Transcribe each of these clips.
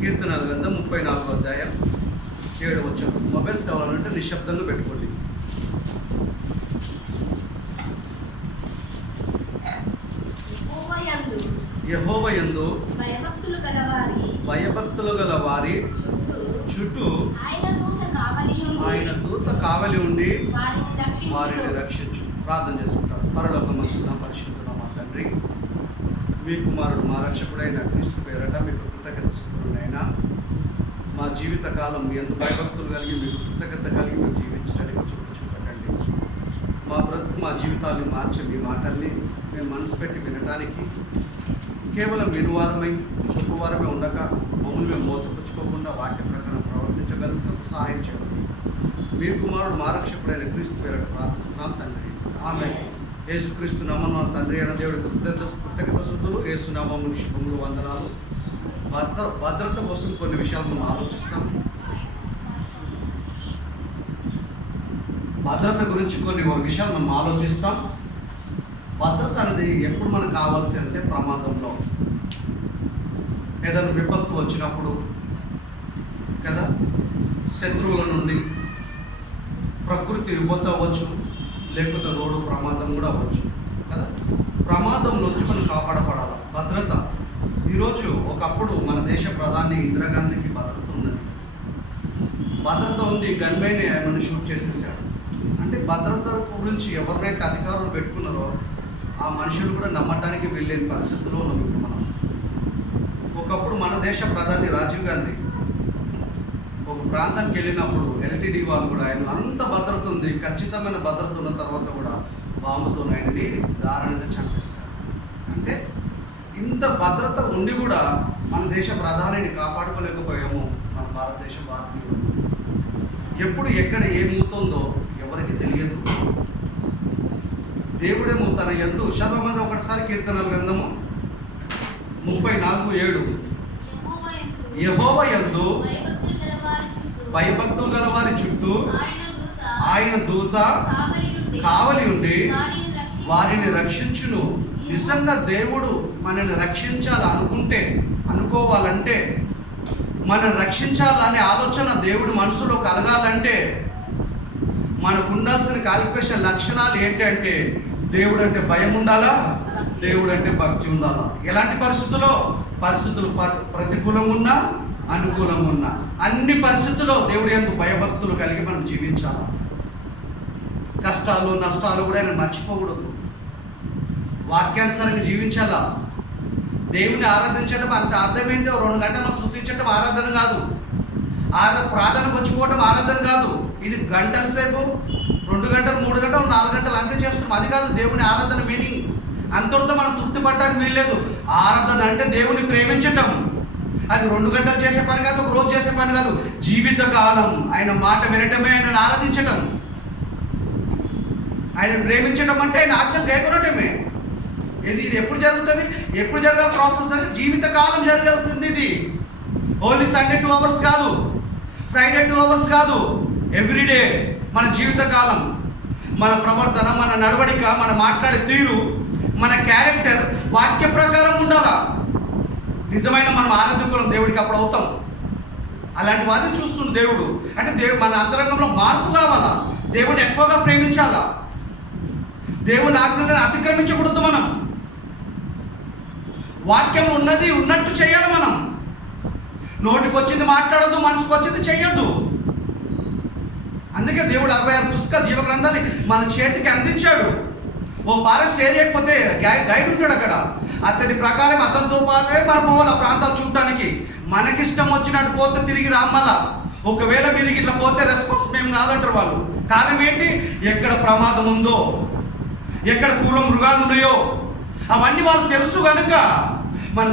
కీర్తనల గ్రంథం 34వ అధ్యాయం 7వ వచనం. మొబైల్స్ కావాలంటే నిశ్శబ్దంలో పెట్టుకోండి. యెహోవా యందు భయభక్తులు గల వారి చుట్టూ ఆయన దూత కావలి ఉండి వారిని రక్షించు. ప్రార్థన చేసుకుంటారు. పరలోకమందున్న పరిశుద్ధుడ మా తండ్రి, మీ కుమారుడు మా రక్షకుడైన క్రీస్తు పేరట మీకు కృతజ్ఞతలునైనా. మా జీవిత కాలం మీ యందు భయభక్తులు కలిగి మీకు కృతజ్ఞత కలిగి మేము జీవించడానికి చూపెట్టండి. మా బ్రతుకు మా జీవితాన్ని మార్చి మీ మాటల్ని మేము మనసు పెట్టి వినడానికి కేవలం వినువారమై చూపువారమే ఉండక మమ్మల్ని మేము మోసపుచ్చుకోకుండా వాక్య ప్రకారం ప్రవర్తించగలుగుతాం సహాయం చేయండి. మీ కుమారుడు మా రక్షకుడైన క్రీస్తు పేరట ప్రార్థిస్తున్నాం తండ్రి. ఆమేన్. యేసుక్రీస్తు నామమున తండ్రి అయిన దేవుడి కృతజ్ఞత స్తుతులు. యేసు నామమున శుభములు వందనాలు. భద్రత కోసం కొన్ని విషయాలు మనం ఆలోచిస్తాం. భద్రత గురించి కొన్ని విషయాలు మనం ఆలోచిస్తాం. భద్రత అనేది ఎప్పుడు మనకు కావాల్సి అంటే ప్రమాదంలో, ఏదైనా విపత్తు వచ్చినప్పుడు కదా, శత్రువుల నుండి, ప్రకృతి విపత్తు అవ్వచ్చు, లేకపోతే రోడ్డు ప్రమాదం కూడా అవ్వచ్చు కదా. ప్రమాదం నుంచి మనం కాపాడపడాలి. భద్రత ఈరోజు ఒకప్పుడు మన దేశ ప్రధాని ఇందిరాగాంధీకి భద్రత ఉన్నది. భద్రత ఉంది, గన్మెన్ ఏమైనా షూట్ చేసేసాడు అంటే భద్రత గురించి ఎవరినైతే అధికారులు పెట్టుకున్నారో ఆ మనుషులు కూడా నమ్మటానికి వెళ్ళలేని పరిస్థితుల్లో ఉన్నాం ఇప్పుడు మనం. ఒకప్పుడు మన దేశ ప్రధాని రాజీవ్ గాంధీ ఒక ప్రాంతానికి వెళ్ళినప్పుడు ఎల్టీడీ వాళ్ళు కూడా ఆయన అంత భద్రత ఉంది, ఖచ్చితమైన భద్రత ఉన్న తర్వాత కూడా బాంబుతో ఆయనని దారుణంగా చంపేస్తారు. అంటే ఇంత భద్రత ఉండి కూడా మన దేశ ప్రధానిని కాపాడుకోలేకపోయాము మన భారతదేశ భారతీయులు. ఎప్పుడు ఎక్కడ ఏమవుతుందో ఎవరికి తెలియదు. దేవుడేమో తన యందు చదవమని ఒకటిసారి కీర్తనల గ్రంథము 34:7. యెహోవా యందు భయభక్తులు గల వారి చుట్టూ ఆయన దూత కావలి ఉండి వారిని రక్షించును. నిజంగా దేవుడు మనల్ని అనుకోవాలంటే, మనం రక్షించాలనే ఆలోచన దేవుడి మనసులో కలగాలంటే మనకు ఉండాల్సిన క్వాలిఫికేషన్ లక్షణాలు ఏంటంటే దేవుడు అంటే భయం ఉండాలా, దేవుడు అంటే భక్తి ఉండాలా. ఎలాంటి పరిస్థితులు ప్రతికూలంగా ఉన్నా అనుకూలంగా ఉన్నా అన్ని పరిస్థితుల్లో దేవుడి యందు భయభక్తులు కలిగి మనం జీవించాలా. కష్టాలు నష్టాలు కూడా ఆయన మర్చిపోకూడదు. వాక్యానుసారంగా జీవించాలా. దేవుని ఆరాధించడం అంటే అర్థమైంది 2 గంటలు స్తుతించడం ఆరాధన కాదు. ప్రార్థనకు వచ్చిపోవడం ఆరాధన కాదు. ఇది గంటల సేపు 2 గంటలు 3 గంటలు 4 గంటలు అంతే చేస్తాం. అది కాదు దేవుని ఆరాధన మీనింగ్. అంతటితో మనం తృప్తి పట్టడానికి వీల్లేదు. ఆరాధన అంటే దేవుని ప్రేమించటం. అది 2 గంటలు చేసే పని కాదు, ఒక రోజు చేసే పని కాదు. జీవిత కాలం ఆయన మాట వినటమే ఆయనను ఆరాధించటం. ఆయన ప్రేమించడం అంటే ఆయన ఆజ్ఞలు గైకొనటమే. ఇది ఎప్పుడు జరుగుతుంది, ఎప్పుడు జరగాలి ప్రాసెస్ అంటే జీవిత కాలం జరగాల్సింది. ఇది ఓన్లీ సండే 2 అవర్స్ కాదు, ఫ్రైడే 2 అవర్స్ కాదు, ఎవ్రీడే. మన జీవిత కాలం, మన ప్రవర్తన, మన నడవడిక, మన మాట్లాడే తీరు, మన క్యారెక్టర్ వాక్య ప్రకారం ఉండాలా. నిజమైన మనం ఆరాధకులం దేవుడికి అప్పుడు అవుతాం. అలాంటి వారిని చూస్తుంది దేవుడు. అంటే మన అంతరంగంలో మార్పు కావాలా. దేవుడిని ఎక్కువగా ప్రేమించాలా. దేవుని ఆజ్ఞలను అతిక్రమించకూడదు. మనం వాక్యం ఉన్నది ఉన్నట్టు చేయాలి. మనం నోటికి వచ్చింది మాట్లాడద్దు, మనసుకు వచ్చింది చెయ్యొద్దు. అందుకే దేవుడు 66 పుస్తక జీవ గ్రంథాన్ని మన చేతికి అందించాడు. ఓ ఫారెస్ట్ ఏరియాకి పోతే గైడ్ ఉంటాడు అక్కడ. అతని ప్రకారం అతనితో పాటే మనం పోవాలి ఆ ప్రాంతాలు చూడటానికి. మనకిష్టం వచ్చినట్టు పోతే తిరిగి రామ్మల. ఒకవేళ మీరు ఇట్లా పోతే రెస్పాన్స్ మేము కాదంటారు వాళ్ళు. కారణం ఏంటి, ఎక్కడ ప్రమాదం ఉందో, ఎక్కడ క్రూర మృగాలు ఉన్నాయో అవన్నీ వాళ్ళకి తెలుసు కనుక మనం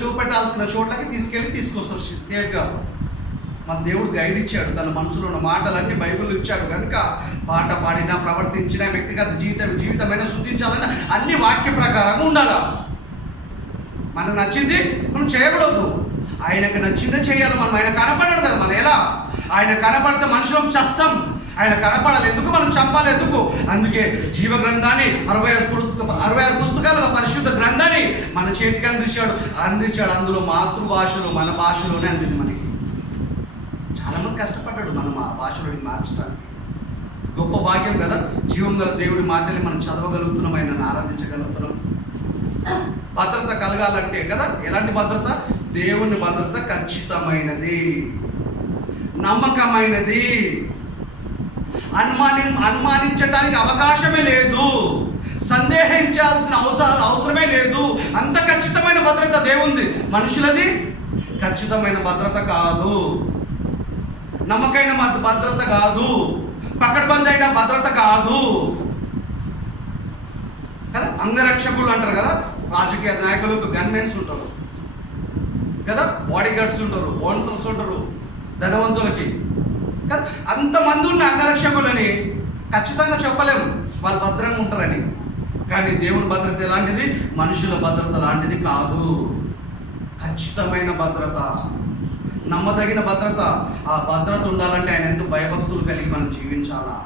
చూపెట్టాల్సిన చోట్లకి తీసుకొస్తారు సేఫ్గా. మన దేవుడు గైడ్ ఇచ్చాడు. తన మనసులో ఉన్న మాటలన్నీ బైబిల్ ఇచ్చాడు కనుక పాట పాడినా, ప్రవర్తించినా, వ్యక్తిగత జీవితమైన శుద్ధించాలన్నా అన్ని వాక్య ప్రకారంగా ఉండాలా. మనకు నచ్చింది మనం చేయకూడదు. ఆయనకు నచ్చిందే చేయాలి. మనం ఆయన కనపడాడు కదా. మనం ఎలా ఆయన కనపడితే మనుషులం చస్తాం. ఆయన కనపడాలి. ఎందుకు? మనం చంపాలి. ఎందుకు? అందుకే జీవ గ్రంథాన్ని 66 పుస్తకాలుగా పరిశుద్ధ గ్రంథాన్ని మన చేతికి అందించాడు. అందులో మాతృభాషలో, మన భాషలోనే అందింది మనకి. చాలామంది కష్టపడ్డాడు మనం ఆ భాషలోని మార్చడానికి. గొప్ప భాగ్యం కదా, జీవం గల దేవుడి మాటల్ని మనం చదవగలుగుతున్నాం, ఆయనను ఆరాధించగలుగుతున్నాం. భద్రత కలగాలంటే కదా, ఎలాంటి భద్రత? దేవుని భద్రత ఖచ్చితమైనది, నమ్మకమైనది, అనుమానించడానికి అవకాశమే లేదు, సందేహించాల్సిన అవసరమే లేదు. అంత ఖచ్చితమైన భద్రత దేవుంది. మనుషులది ఖచ్చితమైన భద్రత కాదు, నమ్మకమైన భద్రత కాదు, పకడ్బందీ అయిన భద్రత కాదు కదా. అంగరక్షకులు అంటారు కదా, రాజకీయ నాయకులకు గన్మెన్స్ ఉంటారు కదా, బాడీ గార్డ్స్ ఉంటారు, బౌన్సర్స్ ఉంటారు ధనవంతులకి కదా. అంతమంది ఉన్న అంగరక్షకులని ఖచ్చితంగా చెప్పలేము వాళ్ళు భద్రంగా ఉంటారని. కానీ దేవుని భద్రత ఎలాంటిది? మనుషుల భద్రత లాంటిది కాదు. ఖచ్చితమైన భద్రత, నమ్మదగిన భద్రత. ఆ భద్రత ఉండాలంటే ఆయన ఎంతో భయభక్తులు కలిగి మనం జీవించాలా.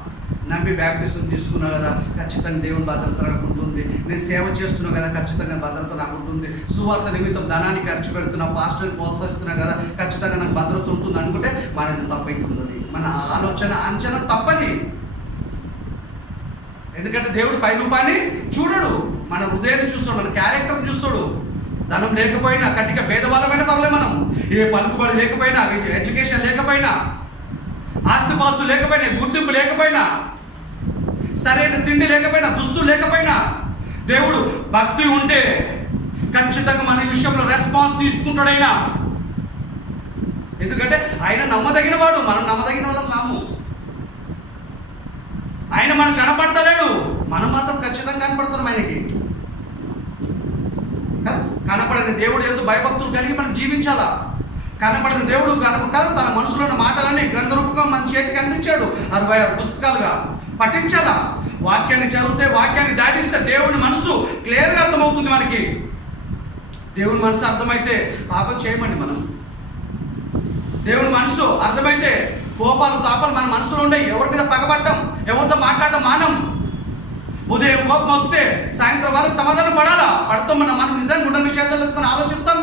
నమ్మి బ్యాప్టిజం తీసుకున్నా కదా, ఖచ్చితంగా దేవుని భద్రత నాకు ఉంటుంది. నేను సేవ చేస్తున్నా కదా, ఖచ్చితంగా భద్రత నాకు ఉంటుంది. సువార్త నిమిత్తం ధనాన్ని ఖర్చు పెడుతున్నా, పాస్టర్ని ప్రోత్సహిస్తున్నా కదా, ఖచ్చితంగా నాకు భద్రత ఉంటుంది అనుకుంటే మనది తప్పైతుంది. మన అంచనా తప్పది. ఎందుకంటే దేవుడు పై రూపాన్ని చూడడు, మన హృదయాన్ని చూస్తాడు, మన క్యారెక్టర్ని చూస్తాడు. ధనం లేకపోయినా, కట్టిక భేదవాళ్ళమైన పర్లే, మనం ఏ పలుకుబడి లేకపోయినా, ఎడ్యుకేషన్ లేకపోయినా, ఆస్తిపాస్తులు లేకపోయినా, గుర్తింపు లేకపోయినా, సరైన తిండి లేకపోయినా, దుస్తులు లేకపోయినా, దేవుడు భక్తి ఉంటే ఖచ్చితంగా మన విషయంలో రెస్పాన్స్ తీసుకుంటాడైనా. ఎందుకంటే ఆయన నమ్మదగిన వాడు, మనం నమ్మదగిన వాళ్ళం కాము. ఆయన మనకు కనపడతలేడు, మనం మాత్రం ఖచ్చితంగా కనపడుతున్నాం ఆయనకి. కనపడని దేవుడు ఎందుకు భయభక్తులు కలిగి మనం జీవించాలా. కనపడిన దేవుడు తన మనసులో ఉన్న మాటలన్నీ గ్రంథరూపంగా మన చేతికి అందించాడు. 66 పుస్తకాలుగా పఠించాలా. వాక్యాన్ని చదివితే, వాక్యాన్ని దాటిస్తే దేవుని మనసు క్లియర్గా అర్థమవుతుంది మనకి. దేవుని మనసు అర్థమైతే పాపం చేయమండి మనం. దేవుని మనసు అర్థమైతే కోపాలు, తాపాలు మన మనసులో ఉండే ఎవరి మీద పగబట్టం, ఎవరితో మాట్లాడటం మానం. ఉదయం కోపం వస్తే సాయంత్రం వాళ్ళకి సమాధానం పడాలా? పడతాం. మనం నిజంగా గుండె చేతులు వేసుకొని ఆలోచిస్తాం?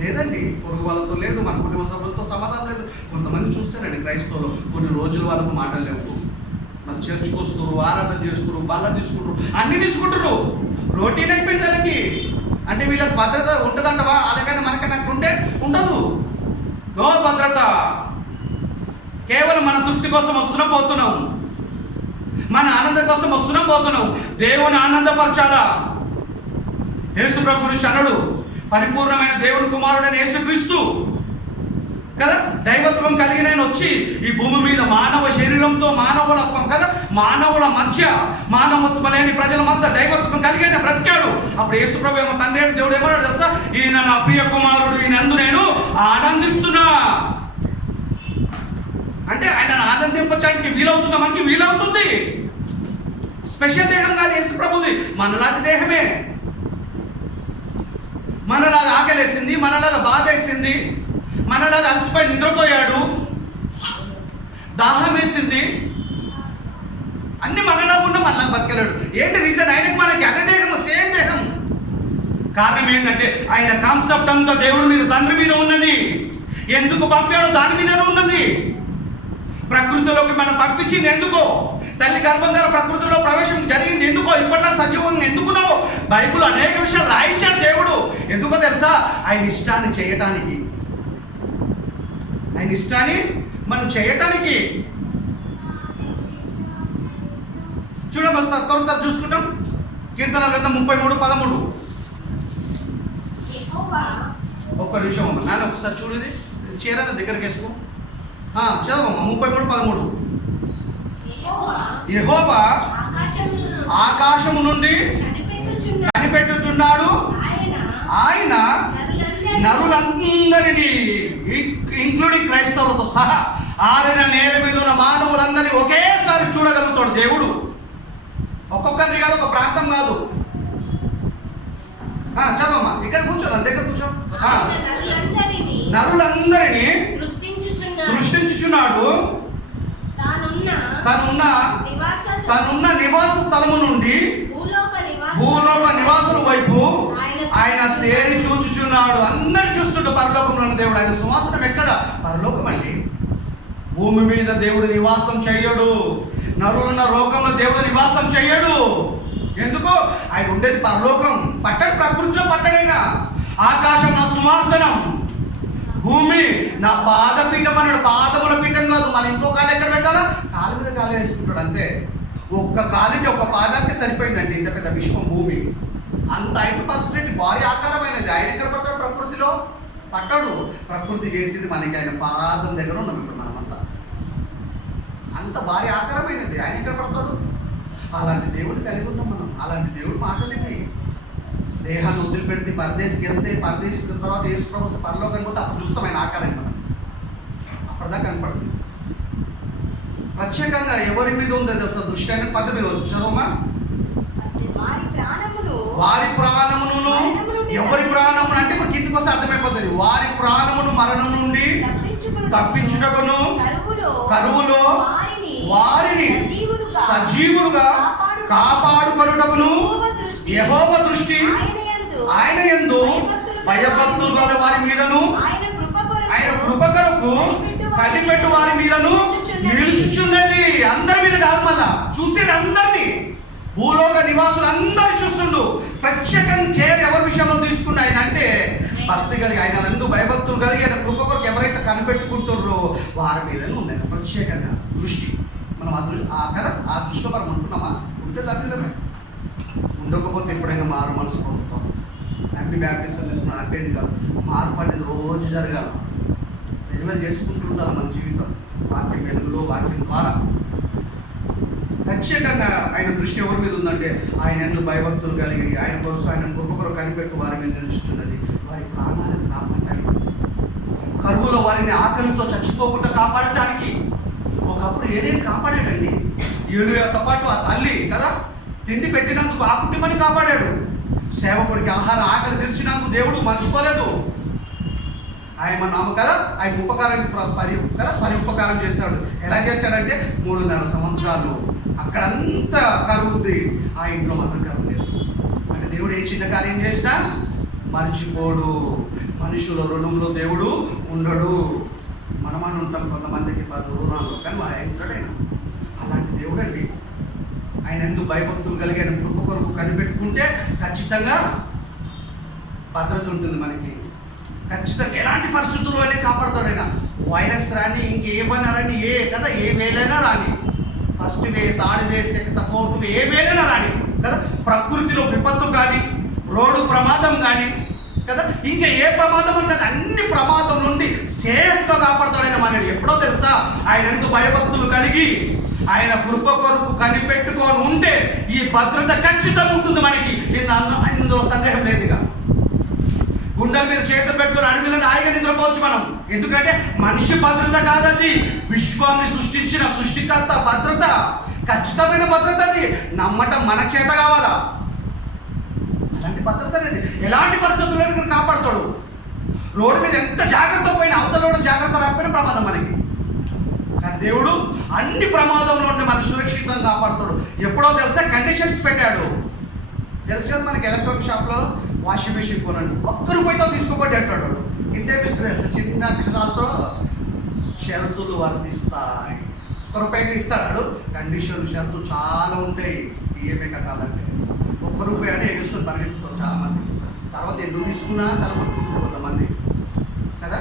లేదండి. పొరుగు వాళ్ళతో లేదు, మన కుటుంబ సభ్యులతో సమాధానం లేదు. కొంతమంది చూస్తానండి క్రైస్తవులు, కొన్ని రోజులు వాళ్ళకు మాటలు లేవు. మన చర్చ్కి వస్తారు, ఆరాధన చేస్తారు, బల్ల తీసుకుంటారు, అన్నీ తీసుకుంటారు. రొటీన్ అయిపోయింది దానికి. అంటే వీళ్ళకి భద్రత ఉంటుందంటవా? అలాగైనా మనకన్నా ఉంటే ఉండదు. నో భద్రత. కేవలం మన తృప్తి కోసం వస్తున్నాం, పోతున్నాం. మన ఆనందం కోసం వస్తున్నాం, పోతున్నాం. దేవుని ఆనందపరచాలా. యేసు ప్రభు గురించి అన్నాడు, పరిపూర్ణమైన దేవుని కుమారుడైన యేసుక్రీస్తు కదా, దైవత్వం కలిగిన ఆయన వచ్చి ఈ భూమి మీద మానవ శరీరంతో, మానవుల మధ్య మానవత్వం లేని ప్రజల మధ్య దైవత్వం కలిగిన బ్రతికాడు. అప్పుడు యేసు ప్రభు ఏమో తండ్రి అని దేవుడు ఏమన్నాడు తెలుసా? ఈయన నా ప్రియ కుమారుడు, ఈయనందు నేను ఆనందిస్తున్నా. అంటే ఆయన ఆనందింపడానికి వీలవుతుందా? మనకి వీలవుతుంది. స్పెషల్ దేహం కాదు యేసు ప్రభుది, మనలాంటి దేహమే. మనలాగా ఆకలేసింది, మనలాగా బాధ వేసింది, మనలాగా అలసిపోయి నిద్రపోయాడు, దాహం వేసింది, అన్ని మనలాగా ఉన్న మనలాగా బతకలేడు. ఏంటి రీజన్? ఆయనకి మనకి అదే దేహం, సేమ్ దేహం. కారణం ఏంటంటే ఆయన కాన్సెప్ట్ అంతా దేవుడి మీద, తండ్రి మీద ఉన్నది. ఎందుకు పంపాడో దాని మీదనే ఉన్నది. ప్రకృతిలోకి మనం పంపించింది ఎందుకో, తల్లి గర్భం ద్వారా ప్రకృతిలో ప్రవేశం జరిగింది ఎందుకో, ఇప్పట్లో సజీవంగా ఎందుకున్నామో బైబిల్ అనేక విషయాలు రాయించాడు దేవుడు. ఎందుకో తెలుసా? ఆయన ఇష్టాన్ని చేయటానికి, ఆయన ఇష్టాన్ని మనం చేయటానికి. చూడమా, త్వర చూసుకుంటాం. కీర్తన గ్రంథం 33:13. ఒక్క నిమిషం అమ్మ, నాన్న ఒకసారి చూడు, ఇది చీరని దగ్గరికి వేసుకో. చదవమ్మా 33:13. యెహోవా ఆకాశము నుండి కనిపెట్టుచున్నాడు, ఆయన నరులందరినీ ఇంక్లూడింగ్ క్రైస్తవులతో సహా ఆరిన నేల మీద ఉన్న మానవులందరినీ ఒకేసారి చూడగలుగుతాడు దేవుడు. ఒక్కొక్కరిని కాదు, ఒక ప్రాంతం కాదు. చదవమ్మా, ఇక్కడ కూర్చో, నా దగ్గర కూర్చో. నరులందరినీ దృష్టించుచున్నాడు, తనున్న నివాస స్థలము నుండి భూలోక నివాసుల వైపు ఆయన తేరి చూచుచున్నాడు. అందరు చూస్తుంటే పరలోకంలో ఉన్న దేవుడు. ఆయన సింహాసనం ఎక్కడ? పరలోకం అండి. భూమి మీద దేవుడు నివాసం చెయ్యడు. నరులున్న లోకంలో దేవుడు నివాసం చెయ్యడు. ఎందుకు? ఆయన ఉండేది పరలోకం. పట్టడు, ప్రకృతిలో పట్టడైనా. ఆకాశం నా సింహాసనం, భూమి నా పాదపీఠం అన్నాడు. పాదముల పీఠం కాదు. మన ఇంకో కాలు ఎక్కడ పెట్టాలా? కాలు మీద కాలు వేసుకుంటాడు అంతే. ఒక్క కాలికి ఒక్క పాదానికి సరిపోయిందండి ఇంత పెద్ద విశ్వం భూమి. అంత 5% భారీ ఆకారమైనది. ఆయన ఎక్కడ పడతాడు? ప్రకృతిలో పట్టాడు. ప్రకృతి చేసింది మనకి ఆయన పాదం దగ్గర ఉన్నాం ఇప్పుడు మనమంతా. అంత భారీ ఆకారమైనది. ఆయన ఎక్కడ పడతాడు? అలాంటి దేవుడు కలిగి ఉన్నాం మనం. అలాంటి దేవుడు మాటలు ఇవి. దేహాన్ని వదిలిపెడితే పరదేశికి వెళ్తే, పరదేశి తర్వాత యేసు ప్రభు పరలోకం పోతే అప్పుడు చూస్తాం ఆయన ఆకారం మనం. అప్పటిదాకా కనపడుతుంది. ప్రత్యేకంగా ఎవరి మీద ఉంది తెలుసా? దృష్టి అనేది 10 మీద ఉంది. చదవమ్మా. వారి ప్రాణమును, ఎవరి ప్రాణమును అంటే ఇప్పుడు కిందికి వస్తే అర్థమైపోతుంది. వారి ప్రాణమును మరణం నుండి తప్పించుటకును, కరువులో వారిని సజీవులుగా కాపాడుకొనుటకును యెహోవా దృష్టి ఆయన యందు భయభక్తులు గల వారి మీదను, ఆయన కృప కొరకు కనిపెట్టు వారి మీదను నిలుచుచున్నది. అందరి మీద కాదు, మళ్ళా చూసేది అందరినీ. భూలోక నివాసులు అందరూ చూస్తుండు. ప్రత్యేకంగా కేర్ ఎవరి విషయంలో తీసుకుంటే ఆయన అంటే భక్తి కలిగి, ఆయన నందు భయభక్తులు కలిగి ఆయన కృప కొరకు ఎవరైతే కనిపెట్టుకుంటుర్రో వారి మీదనే ఉంది ఆయన ప్రత్యేకంగా దృష్టి. మనం కదా ఆ దృష్టిలో మనం ఉంటున్నామా? ఉంటే తప్పిదమే. ఉండకపోతే ఎప్పుడైనా మారు మనసు పొందుతాం. హ్యాపీ బ్యాప్టిజం తీసుకున్నాం హ్యాపీది కాదు. మార్పు అనేది రోజు జరగాలి. రెన్యువల్ చేసుకుంటూ ఉండాలి మన జీవితం. వాక్యం వెలుగులో, వాక్యం ద్వారా. ప్రత్యేకంగా ఆయన దృష్టి ఎవరి మీద ఉందంటే ఆయన ఎందుకు భయభక్తులు కలిగి ఆయన కోసం ఆయన కృప కొరకు కనిపెట్టు వారి మీద నిలుస్తున్నది. వారి ప్రాణాలను కాపాడటానికి, కరువులో వారిని ఆకలితో చచ్చిపోకుండా కాపాడటానికి. ఒకప్పుడు ఏదేని కాపాడాడండి. 7 ఏళ్లతో పాటు ఆ తల్లి కదా తిండి పెట్టినందుకు ఆ కుటుంబాన్ని కాపాడాడు. సేవకుడికి ఆహారం ఆకలి తీర్చినందుకు దేవుడు మర్చిపోలేదు. ఆయన నామ కదా ఆయన పరి ఉపకారం చేస్తాడు. ఎలా చేస్తాడంటే 3.5 సంవత్సరాలు అక్కడంతా కరువు ఉంది, ఆ ఇంట్లో మాత్రం కరువు లేదు. అంటే దేవుడు ఏ చిన్న కార్యం చేసినా మర్చిపోడు. మనుషుల రుణంలో దేవుడు ఉండడు. మనమని ఉంటాం కొంతమందికి 10 రుణాలు, కానీ ఆయన ఉంటాడైనా. అలాంటి దేవుడు అండి. ఆయన ఎందుకు భయభక్తులు కలిగి ఆయన కృప కొరకు కనిపెట్టుకుంటే ఖచ్చితంగా భద్రత ఉంటుంది మనకి. ఖచ్చితంగా ఎలాంటి పరిస్థితుల్లో అయినా కాపాడుతాడు ఆయన. వైరస్ రాని, ఇంకేమన్నా రాని, ఏ వేలైనా రాని, ఫస్ట్ వే, థర్డ్ వే, సెకండ్, ఫోర్త్ వే, ఏ వేలైనా రాని కదా. ప్రకృతిలో విపత్తు కానీ, రోడ్డు ప్రమాదం కానీ కదా, ఇంకా ఏ ప్రమాదం ఉంటుంది, అన్ని ప్రమాదం నుండి సేఫ్గా కాపాడుతాడు ఆయన మనని. ఎప్పుడో తెలుసా? ఆయన ఎందుకు భయభక్తులు కలిగి ఆయన కృప కొరకు కనిపెట్టుకొని ఉంటే ఈ భద్రత ఖచ్చితంగా ఉంటుంది మనకి. ఇందులో సందేహం లేదుగా. గుండెల మీద చేతులు పెట్టుకుని అడుగులను హాయిగా నిద్రపోవచ్చు మనం. ఎందుకంటే మనిషి భద్రత కాదండి, విశ్వాన్ని సృష్టించిన సృష్టికర్త భద్రత. ఖచ్చితమైన భద్రత అది. నమ్మటం మన చేత కావాలా. అలాంటి భద్రత అనేది ఎలాంటి పరిస్థితుల్లో కాపాడుతాడు. రోడ్డు మీద ఎంత జాగ్రత్త పోయినా అవతల జాగ్రత్త రాకపోయినా ప్రమాదం మనకి. కానీ దేవుడు అన్ని ప్రమాదంలో ఉండి మనం సురక్షితంగా కాపాడుతాడు. ఎప్పుడో తెలుసా? కండిషన్స్ పెట్టాడు. తెలుసు కదా మనకి ఎలక్ట్రానిక్ షాప్లో వాషింగ్ మెషిన్ కొనండి, ₹1 తీసుకోబట్టి అంటాడు. కిందే తెలుసా? చిన్న అక్షరాలతో షరతులు వర్తిస్తాయి. ₹1 ఇస్తాడు. కండిషన్ షరతులు చాలా ఉంటాయి. ఈఎంఐ కట్టాలంటే ₹1 అని ఎగేసుకొని పరిగెత్తుతారు చాలా మంది. తర్వాత ఎందుకు తీసుకున్నా తలపట్టుకుంటారు కొంతమంది కదా.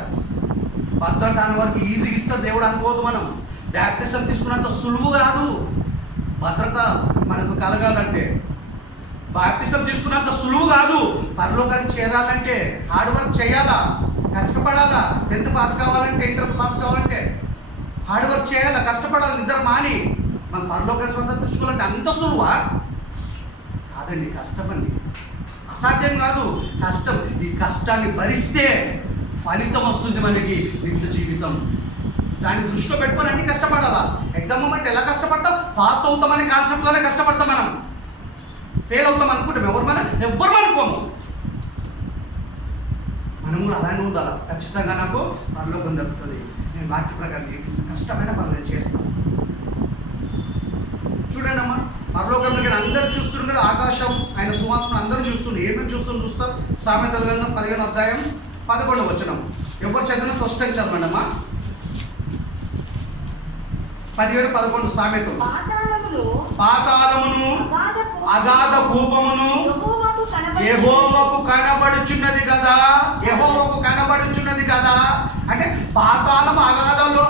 భద్రత అనే వరకు ఈజీగా ఇస్తాడు దేవుడు అనుకోదు. మనం బ్యాప్టిజం తీసుకున్నంత సులువు కాదు. భద్రత మనకు కలగాలంటే బాప్టిజం తీసుకున్నంత సులువు కాదు. పరలోకానికి చేరాలంటే హార్డ్ వర్క్ చేయాలా, కష్టపడాలా. 10th పాస్ కావాలంటే, ఇంటర్ పాస్ కావాలంటే హార్డ్ వర్క్ చేయాలా, కష్టపడాలి. నిద్ర మాని మన పరలోకాన్ని స్వతంత్రించుకోవాలంటే అంత సులువా? కాదండి, కష్టమండి. అసాధ్యం కాదు, కష్టం. ఈ కష్టాన్ని భరిస్తే ఫలితం వస్తుంది మనకి, నిత్య జీవితం. దాన్ని దృష్టిలో పెట్టుకొని అన్ని కష్టపడాలా. ఎగ్జామ్ మూమెంట్ ఎలా కష్టపడతాం? పాస్ అవుతామనే కాన్సెప్ట్లోనే కష్టపడతాం. మనం ఫెయిల్ అవుతాం అనుకుంటాం. ఎవ్వరు అనుకోము. మనం కూడా అలానే ఉండాలి. ఖచ్చితంగా నాకు పరలోకం దక్కుతుంది. నేను వాక్య ప్రకారం జీవిస్తాను. కష్టమైన పనులు నేను చేస్తాను. చూడండి అమ్మా, పరలోకంలోకి అందరూ చూస్తుండే ఆకాశం ఆయన సువాసన అందరూ చూస్తుండే. ఏమేమి చూస్తారు? సామెతల గ్రంథం 15వ అధ్యాయం 11వ వచనం. ఎవరు చదివినా స్పష్టంగా చదవండి అమ్మా. 17-11 సామెతలు. పాతాళమును అగాధ కూపమును యెహోవాకు కనబడుచున్నది కదా. యెహోవాకు కనబడుచున్నది కదా అంటే పాతాళము అగాధలో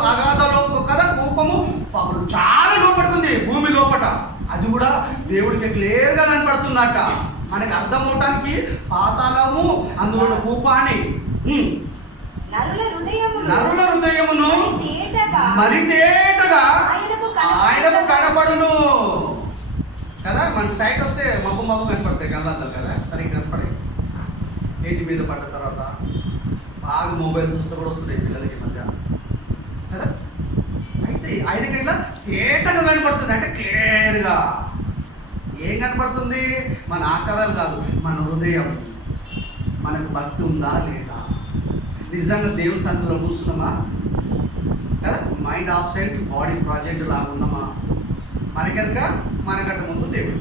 కదా, కూపము చాలా లోపడుతుంది భూమి లోపట. అది కూడా దేవుడికి క్లియర్గా కనపడుతుందట. మనకి అర్థం అవటానికి పాతాళము అందులో కూపాన్ని నరుల హృదయమును మరి తేటగా ఆయనకు కనపడును కదా. మన సైట్ వస్తే మబ్బు కనపడతాయి కళ్ళందరూ కదా, సరిగ్గా కనపడే. ఏది మీద పడ్డ తర్వాత బాగా మొబైల్ చూస్తే కూడా వస్తున్నాయి పిల్లలకి మధ్య కదా. అయితే ఆయనకి ఇలా తేటగా కనపడుతుంది అంటే క్లియర్గా. ఏం కనపడుతుంది? మన ఆకారాలు కాదు, మన హృదయం. మనకు భక్తి ఉందా లేదా, నిజంగా దేవుని సంతలో కూర్చున్నామా కదా, mind of side body project లాగా ఉన్నామా, మనకెనక మనకంటే ముందు దేవుడు.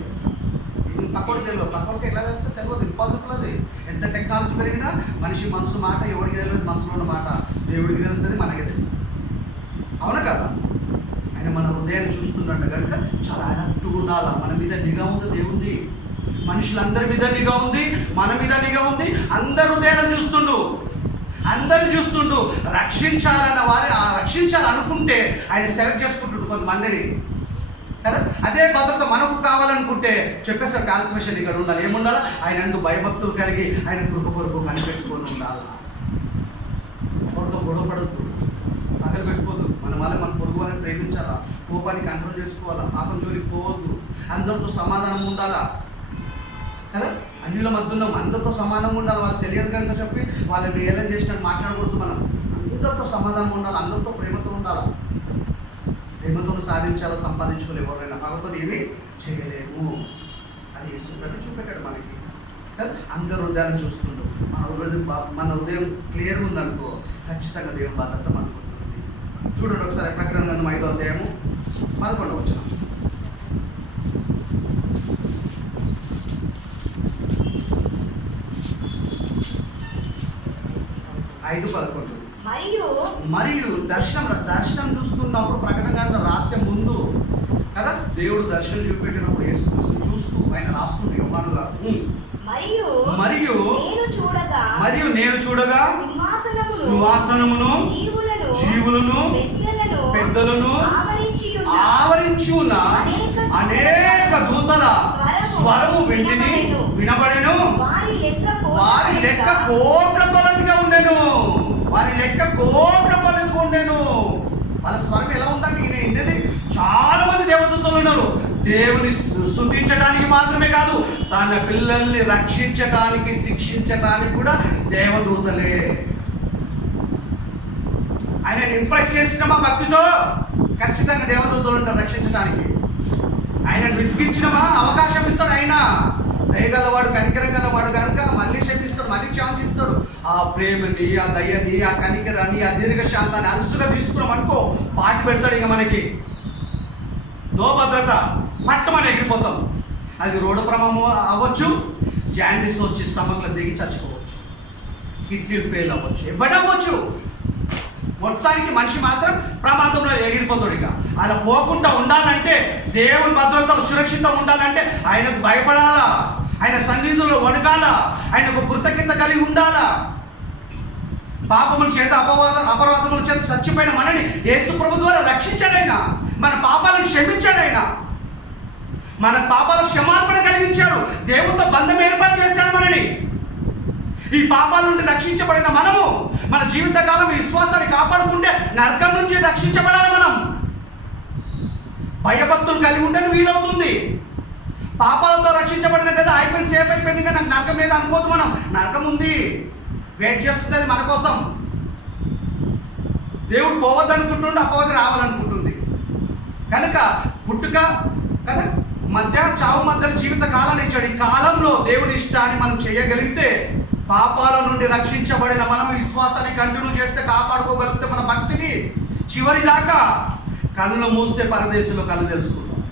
పక్కడికి తెలియదు, పక్కడికి ఎట్లా చేస్తే తెలియదు, ఇంపాసిబుల్. అది ఎంత టెక్నాలజీ పెరిగినా మనిషి మనసు మాట ఎవరికి తెలియదు, మనసులో ఉన్న మాట దేవుడికి తెలుస్తుంది, మనకే తెలుస్తుంది. అవునా కదా? ఆయన మన హృదయాన్ని చూస్తున్నట్టు కనుక చాలా యాక్టివ్గా ఉండాలి. మన మీద నిఘా ఉంది దేవుంది, మనుషులందరి మీద నిఘా ఉంది, మన మీద నిఘా ఉంది. అందరు హృదయాలను చూస్తుండు, అందరిని చూస్తుండు. రక్షించాలన్న వారిని రక్షించాలనుకుంటే ఆయన సెలెక్ట్ చేసుకుంటుండు కొంతమందిని కదా. అదే భద్రత మనకు కావాలనుకుంటే చెప్పేసారు క్యాల్కులేషన్ ఇక్కడ ఉండాలి. ఏముండాలి? ఆయన ఎందుకు భయభక్తులు కలిగి ఆయన కృప కొరకు కనిపెట్టుకొని ఉండాలి. ఎవరితో గొడవపడద్దు, పగలు పెట్టుకోవద్దు. మన పొరుగు వారిని ప్రేమించాలా, కోపాన్ని కంట్రోల్ చేసుకోవాలా, పాపం జోలికి పోవద్దు, అందరితో సమాధానం ఉండాలా కదా. అన్యుల మధ్య ఉన్నాం, అందరితో సమానంగా ఉండాలి. వాళ్ళకి తెలియదు కనుక చెప్పి వాళ్ళని ఏదైనా చేసినట్టు మాట్లాడకూడదు. మనం అందరితో సమాధానం ఉండాలి, అందరితో ప్రేమతో ఉండాలి. ప్రేమతో సాధించాలా, సంపాదించుకోవాలి. ఎవరైనా పగతో ఏమీ చేయలేము. అది యేసుప్రభు చూపెట్టాడు మనకి కదా. అందరు హృదయాన్ని చూస్తుండు. మన హృదయం క్లియర్గా ఉందనుకో ఖచ్చితంగా దేవుని భద్రత మనకు ఉంటుంది. చూడండి ఒకసారి ప్రకటన గ్రంథం 5వ అధ్యాయము 11వ వచనం. 5:11. మరియు దర్శనం చూస్తున్నప్పుడు ప్రకటన గ్రంథం రాసే ముందు కదా, దేవుడు దర్శనం చూపెట్టినప్పుడు యేసుక్రీస్తుని చూస్తూ ఆయన రాస్తుండే యోహానుగా. మరియు నేను చూడగా సింహాసనమును జీవులను పెద్దలను ఆవరించి ఉన్న అనేక దూతల స్వరము వెంటనే వినబడెను. వారి లెక్క కోట్ల కొలదిగా ఉండెను. వాళ్ళ స్వరం ఎలా ఉందంటే ఈయన ఎన్నది చాలా మంది దేవదూతలు ఉన్నారు. దేవుని స్తుతించడానికి మాత్రమే కాదు, తన పిల్లల్ని రక్షించడానికి శిక్షించడానికి కూడా దేవదూతలే. ఆయన ఇంప్రెస్ చేసినమా భక్తితో, ఖచ్చితంగా దేవదూతలు ఉంటారు రక్షించడానికి. ఆయనను విసిగించినమా అవకాశం ఇస్తాడు. ఆయన దయగలవాడు, కనికరం గలవాడు కనుక మళ్ళీ శపిస్తాడు, మళ్ళీ ఛాన్స్ ఇస్తాడు. ఆ ప్రేమని, ఆ దయని, ఆ కనికరాన్ని, ఆ దీర్ఘశాంతాన్ని అలసుగా తీసుకున్నాం అనుకో పాటి పెడతాడు. ఇక మనకి నో భద్రత, పట్టమని ఎగిరిపోతాం. అది రోడ్డు ప్రమాదం అవ్వచ్చు, జాండీస్ వచ్చి స్టమక్లో దిగి చచ్చిపోవచ్చు, కిడ్నీ ఫెయిల్ అవ్వచ్చు, ఇవ్వడవచ్చు. మొత్తానికి మనిషి మాత్రం ప్రమాదంలో ఎగిరిపోతాడు. ఇక అలా పోకుండా ఉండాలంటే, దేవుని భద్రతలు సురక్షితంగా ఉండాలంటే ఆయనకు భయపడాలా, ఆయన సన్నిధిలో వణకాలా, ఆయనకు కృతజ్ఞత కలిగి ఉండాలా. పాపముల చేత అపరాధముల చేత చచ్చిపోయిన మనని యేసు ప్రభు ద్వారా రక్షించాడైనా, మన పాపాలను క్షమించాడైనా, మన పాపాలకు క్షమార్పణ కలిగించాడు, దేవునితో బంధం ఏర్పాటు చేశాడు మనని. ఈ పాపాల నుండి రక్షించబడిన మనము మన జీవితకాలం విశ్వాసాన్ని కాపాడుకుంటే నరకం నుంచి రక్షించబడాలి. మనం భయభక్తులు కలిగి ఉంటే వీలవుతుంది. పాపాలతో రక్షించబడిన కదా, అయిపోయింది, సేఫ్ అయిపోయింది, కానీ నాకు నరకం మీద అనుకోదు. మనం నరకం ఉంది, వెయిట్ చేస్తుంది మన కోసం. దేవుడు పోవద్దు అనుకుంటుండే, అపవాది రావాలనుకుంటుంది. కనుక పుట్టుక కదా మధ్య చావు మధ్య జీవిత కాలాన్ని ఇచ్చాడు. ఈ కాలంలో దేవుని ఇష్టాన్ని మనం చేయగలిగితే, పాపాల నుండి రక్షించబడిన మనం విశ్వాసాన్ని కంటిన్యూ చేస్తే, కాపాడుకోగలిగితే మన భక్తిని చివరి దాకా కళ్ళు మూస్తే పరదేశంలో కళ్ళు తెలుసుకుంటాం.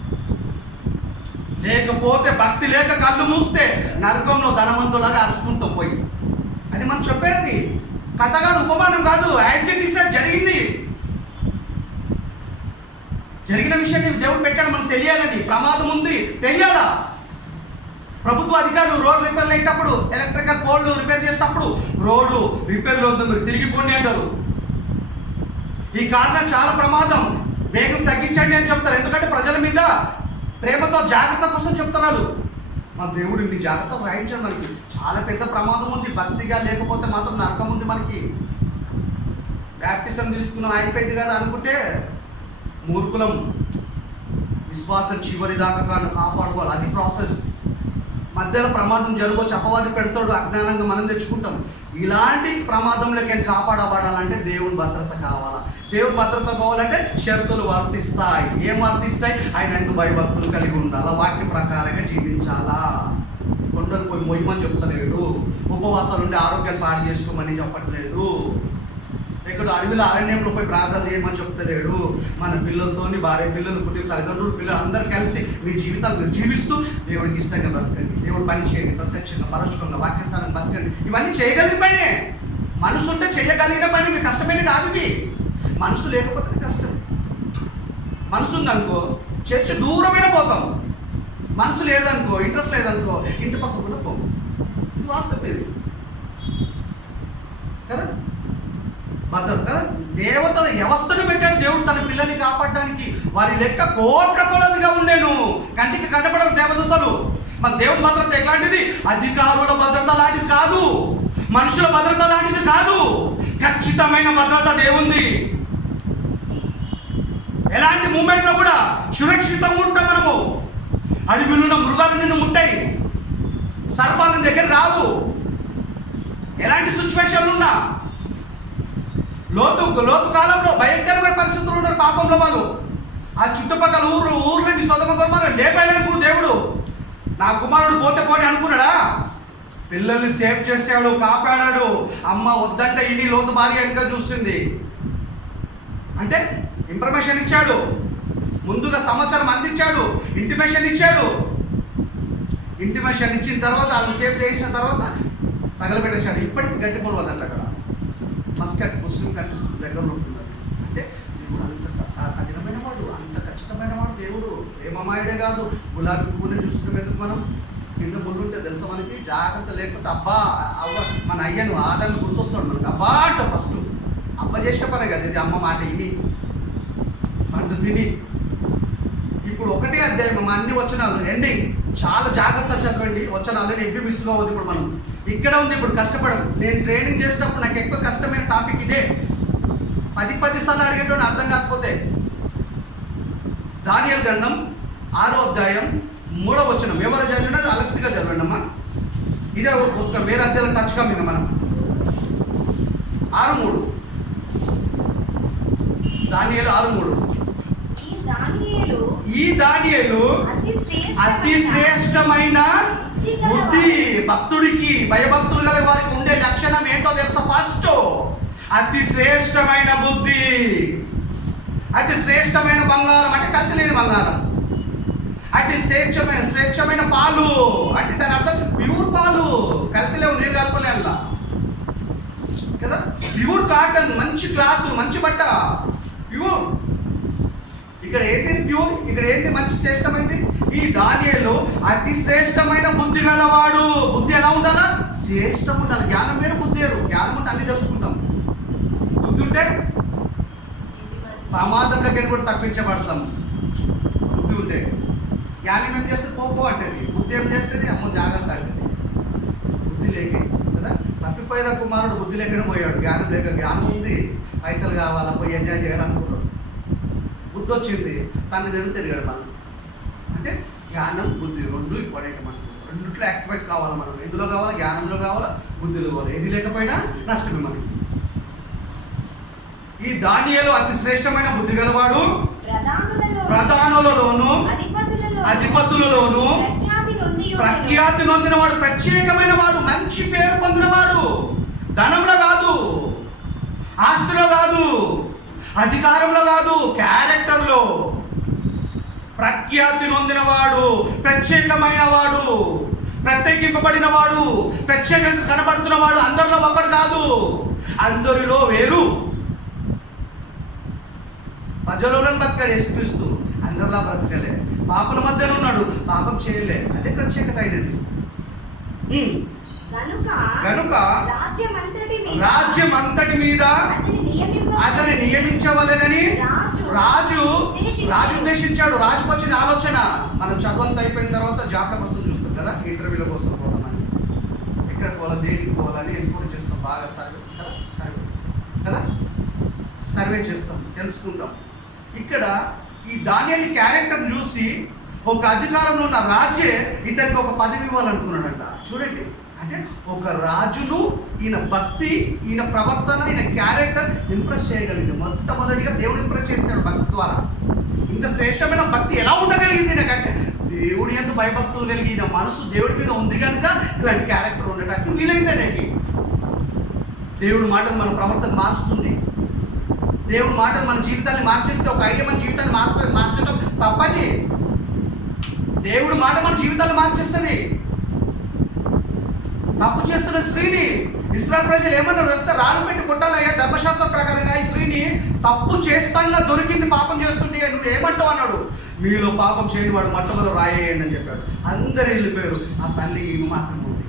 లేకపోతే భక్తి లేక కళ్ళు మూస్తే నరకంలో ధనవంతులాగా అరుచుకుంటూ పోయి. అది మనం చెప్పేది కథ కాదు, ఉపమానం కాదు, యాసిటీస్ జరిగింది. జరిగిన విషయాన్ని దేవుడు పెట్టాడు, మనకు తెలియాలండి. ప్రమాదం ఉంది తెలియాలా? ప్రభుత్వ అధికారులు రోడ్ రిపేర్లు అయ్యేటప్పుడు, ఎలక్ట్రికల్ పోల్లు రిపేర్ చేసేటప్పుడు రోడ్డు రిపేర్లు వద్దు మీరు తిరిగిపోండి అంటారు. ఈ కారణం చాలా ప్రమాదం, వేగం తగ్గించండి అని చెప్తారు. ఎందుకంటే ప్రజల మీద ప్రేమతో జాగ్రత్త కోసం చెప్తున్నారు. మా దేవుడు ఇన్ని జాగ్రత్తలు రాయించాడు. మనకి చాలా పెద్ద ప్రమాదం ఉంది. భక్తిగా లేకపోతే మాత్రం నరకం ఉంది మనకి. బ్యాప్టిజం తీసుకున్నాం అయిపోయింది కదా అనుకుంటే మూర్ఖులం. విశ్వాసం చివరి దాకా కాపాడుకోవాలి, అది ప్రాసెస్. మధ్యలో ప్రమాదం జరగవచ్చు, అపవాది పెడతాడు, అజ్ఞానంగా మనం తెచ్చుకుంటాం. ఇలాంటి ప్రమాదంలోకి కాపాడబడాలంటే దేవుని భద్రత కావాలా? దేవుని భద్రత కావాలంటే షరతులు వర్తిస్తాయి. ఏం వర్తిస్తాయి? ఆయన ఎందుకు భయభక్తులు కలిగి ఉండాలా, వాక్య ప్రకారంగా జీవించాలా. కొండలు పోయి మొయ్యమని చెప్తలేడు, ఉపవాసాలు ఉండి ఆరోగ్యాన్ని పాడు చేసుకోమని చెప్పట్లేదు, ఇక్కడ అడవిలో అరణ్యంలో పోయి ప్రార్థన చేయమని చెప్తలేడు. మన పిల్లలతోని, భార్య పిల్లలు, కుటుంబ తల్లిదండ్రులు, పిల్లలు అందరూ కలిసి మీ జీవితాలు మీరు జీవిస్తూ దేవుడికి ఇష్టంగా బ్రతకండి, దేవుడు పని చేయండి, ప్రత్యక్షంగా పరోక్షంగా వాక్యస్థానం బతకండి. ఇవన్నీ చేయగలిగిన పనే. మనసు ఉంటే చేయగలిగిన పని, మీ కష్టమైన కాదు ఇవి. మనసు లేకపోతే కష్టం. మనసు ఉందనుకో చర్చ దూరమైన పోతాం, మనసు లేదనుకో, ఇంట్రెస్ట్ లేదనుకో ఇంటి పక్క కూడా పోం. వాస్తవం ఇది కదా. భద్రత దేవతల వ్యవస్థను పెట్టాడు దేవుడు తన పిల్లల్ని కాపాడడానికి. వారి లెక్క కోట్ల కొలదిగా ఉండేను, కంటికి కనబడరు దేవదూతలు. మన దేవుని భద్రత ఎట్లాంటిది? అధికారుల భద్రత లాంటిది కాదు, మనుషుల భద్రత లాంటిది కాదు. ఖచ్చితమైన భద్రత దేవుంది. ఎలాంటి మూమెంట్లో కూడా సురక్షితంగా ఉంటాం మనము. అడవిలో మృగాలు నిన్ను ఉంటాయి, సర్పాల దగ్గర రావు. ఎలాంటి సిచ్యువేషన్ ఉన్నా, లోతు కాలంలో భయంకరమైన పరిస్థితులు ఉన్నారు పాపంలో వాళ్ళు. ఆ చుట్టుపక్కల ఊర్లని సొంత కుమారు లేపాలనుకున్నాడు దేవుడు. నా కుమారుడు పోతే పోని అనుకున్నాడా? పిల్లల్ని సేవ్ చేసాడు, కాపాడాడు. అమ్మ వద్దంటే ఇని లోతు భార్య వెనక చూస్తుంది. అంటే ఇన్ఫర్మేషన్ ఇచ్చాడు, ముందుగా సమాచారం అందించాడు, ఇంటిమేషన్ ఇచ్చాడు. ఇంటిమేషన్ ఇచ్చిన తర్వాత వాళ్ళు సేవ్ చేసిన తర్వాత తగలబెట్టేశాడు. ఇప్పటికీ గట్టి పోవద్దంట అక్కడ. మస్కట్ ముస్లిం కంట్రీస్ దగ్గరలో ఉంటున్నారు. అంటే దేవుడు అంత కఠినమైన వాడు, అంత ఖచ్చితమైన వాడు దేవుడు. ప్రేమమాయుడే కాదు, గులాబీ పువ్వునే చూస్తున్నాం. ఎందుకు మనం కింద ముందుంటే తెలుసా మనకి? జాగ్రత్త లేకపోతే అబ్బా అవ్వ మన అయ్యను ఆదాన్ని గుర్తొస్తాడు మనకి. అబ్బా అంట ఫస్ట్ అబ్బ చేసిన పనే కదా ఇది. అమ్మ మాట ఇని పండు తిని. ఇప్పుడు ఒకటే అధ్యాయం, అన్ని వచనాలు ఎండింగ్. చాలా జాగ్రత్త చదవండి వచనాలు, ఎవ్వి మిస్ కావద్దు. ఇప్పుడు మనం ఇక్కడ ఉంది, ఇప్పుడు కష్టపడదు. నేను ట్రైనింగ్ చేసినప్పుడు నాకు ఎక్కువ కష్టమైన టాపిక్ ఇదే. 10 సార్లు అడిగేటోడు అర్థం కాకపోతే. దానియేలు గ్రంథం 6వ అధ్యాయం 3వ వచనం. ఎవరు చదివినది అలక్తిగా చదవండి అమ్మా. ఇదే ఒక పుస్తకం, వేరే అధ్యాయులు టచ్ కాం. ఇంకా మనం 6:3 దానియేలు 6:3. ఈ దానియేలు అతి శ్రేష్టమైన బుద్ధి. భక్తుడికి, భయభక్తులు గల వారికి ఉండే లక్షణం ఏంటో తెలుసా? ఫస్ట్ అతి శ్రేష్టమైన బుద్ధి. అతి శ్రేష్టమైన బంగారం అంటే కత్తి లేని బంగారం. అతి శ్రేష్టమైన పాలు అంటే దాని అర్థం ప్యూర్ పాలు, కత్తి లేవు, నీరు కలపలే అలా కదా. ప్యూర్ కాటన్, మంచి క్లాత్, మంచి బట్ట, ప్యూర్. ఇక్కడ ఏంటి ప్యూర్, ఇక్కడ ఏంటి మంచి శ్రేష్టమైంది? ఈ దానియేలు అతి శ్రేష్టమైన బుద్ధి గలవాడు. బుద్ధి ఎలా ఉండాలా? శ్రేష్టం ఉండాలి. జ్ఞానం వేరు, బుద్ధి వేరు. జ్ఞానం ఉంటే అన్ని తెలుసుకుంటాం, బుద్ధి ఉంటే ప్రమాదంలోకి కూడా తప్పించబడతాం. బుద్ధి ఉంటే. జ్ఞానం ఏం చేస్తుంది? కోపం అంటేది. బుద్ధి ఏం చేస్తుంది? అమ్మ జాగ్రత్త అంటది. బుద్ధి లేకే కదా. తప్పిపోయిన కుమారుడు బుద్ధి లేకనే పోయాడు, జ్ఞానం లేక. జ్ఞానం ఉంది, పైసలు కావాలా, పోయి ఎంజాయ్ చేయాలనుకున్నాడు. బుద్ధి వచ్చింది, తను జరిగి తిరిగాడు మళ్ళీ. అంటే జ్ఞానం, బుద్ధి రెండు ఇంపార్టెంట్ మనకు. రెండిట్లో యాక్టివేట్ కావాలి మనం. ఎందులో కావాలి? జ్ఞానంలో కావాలా, బుద్ధిలో కావాలి. ఏది లేకపోయినా నష్టమే మనకి. ఈ దానియేలు అతి శ్రేష్టమైన బుద్ధి గలవాడు, ప్రధానులలోను అధిపతులలోను ప్రఖ్యాతి నొందినవాడు, ప్రత్యేకమైన వాడు, మంచి పేరు పొందినవాడు. ధనంలో కాదు, ఆస్తిలో కాదు, అధికారంలో కాదు, క్యారెక్టర్లో. ప్రఖ్యాతి నొందినవాడు, ప్రత్యేకమైన వాడు, ప్రత్యేకింపబడిన వాడు, ప్రత్యేకంగా కనబడుతున్నవాడు. అందరిలో ఒకడు కాదు, అందరిలో వేరు. ప్రజలలో బతకాడు యేసుక్రీస్తు, అందరిలా బ్రతకలే. పాపల మధ్యన ఉన్నాడు, పాపం చేయలే. అదే ప్రత్యేకత అయినది. కనుక రాజ్యం అంతటి మీద అతని నియమించవలెనని రాజు ఉద్దేశించాడు. రాజుకు వచ్చిన ఆలోచన. మనం చదువంతా అయిపోయిన తర్వాత జాబ్ వస్తుంది చూస్తాం కదా, ఇంటర్వ్యూల కోసం పోదామని, ఎక్కడ పోవాలి, దేనికి పోవాలని ఎంక్వైరీ చేస్తాం. బాగా సర్వే చేస్తాం, తెలుసుకుంటాం. ఇక్కడ ఈ దానియేలు క్యారెక్టర్ చూసి ఒక అధికారంలో ఉన్న రాజే ఇతనికి ఒక పదవి ఇవ్వాలనుకున్నాడంట. చూడండి, అంటే ఒక రాజును ఈయన భక్తి, ఈయన ప్రవర్తన, ఈయన క్యారెక్టర్ ఇంప్రెస్ చేయగలిగింది. మొట్టమొదటిగా దేవుడు ఇంప్రెస్ చేస్తాడు భక్తి ద్వారా. ఇంత శ్రేష్టమైన భక్తి ఎలా ఉండగలిగింది ఈయనకంటే, దేవుడి యొక్క భయభక్తులు కలిగిన మనసు దేవుడి మీద ఉంది కనుక ఇలాంటి క్యారెక్టర్ ఉండటానికి వీలైంది ఆయనకి. దేవుడి మాటలు మన ప్రవర్తన మార్చుతుంది. దేవుడి మాటలు మన జీవితాన్ని మార్చేస్తే, ఒక ఐడియా మన జీవితాన్ని మార్చడం తప్పది. దేవుడి మాట మన జీవితాన్ని మార్చేస్తుంది. తప్పు చేస్తున్న స్త్రీని ఇశ్రాయేలు ప్రజలు ఏమన్నారు తెలుసా? రాళ్ళు పెట్టి కొట్టాలయ్యా, ధర్మశాస్త్రం ప్రకారంగా ఈ స్త్రీని తప్పు చేస్తాంగా దొరికింది, పాపం చేస్తుంది, నువ్వు ఏమంటావు అన్నాడు. మీలో పాపం చేయని వాడు మొట్టమొదటి రాయేయండి అని చెప్పాడు. అందరు వెళ్ళిపోయారు. ఆ తల్లి ఏమి మాత్రం ఉంది.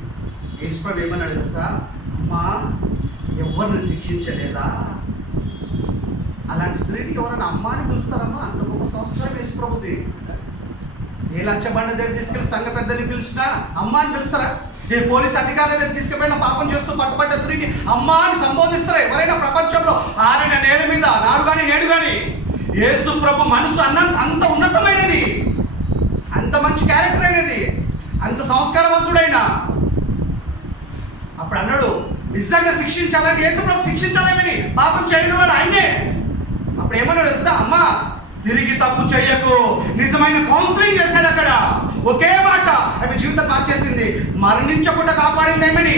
యేసుప్రభు ఏమన్నాడు తెలుసా? అమ్మా, ఎవరిని శిక్షించలేదా? అలాంటి స్త్రీని ఎవరైనా అమ్మ అని పిలుస్తారమ్మా? అంత గొప్ప సంస్కారం యేసుప్రభుది. ఏ లంచబండ దగ్గర తీసుకెళ్ళి సంఘ పెద్దల్ని పిలిచినా అమ్మ అని పిలుస్తారా? ఏ పోలీస్ అధికారుల దగ్గర తీసుకుపోయిన పాపం చేస్తూ పట్టుబడ్డ స్త్రీని అమ్మ అని సంబోధిస్తారా ఎవరైనా ప్రపంచంలో? ఆరిన నేల మీద నాడు కానీ నేడు కానీ యేసు ప్రభు మనసు అంత ఉన్నతమైనది, అంత మంచి క్యారెక్టర్ అయినది, అంత సంస్కారవంతుడైన. అప్పుడు అన్నాడు, నిజంగా శిక్షించాలని, యేసు ప్రభు శిక్షించాలని, పాపం చేయని వాడు ఆయనే. అప్పుడు ఏమన్నాడు తెలుసా? అమ్మ, తిరిగి తప్పు చెయ్యకు. నిజమైన కౌన్సిలింగ్ చేశాడు అక్కడ. ఒకే మాట ఆమె జీవితం మార్చేసింది. మరణించకుండా కాపాడింది ఏమని?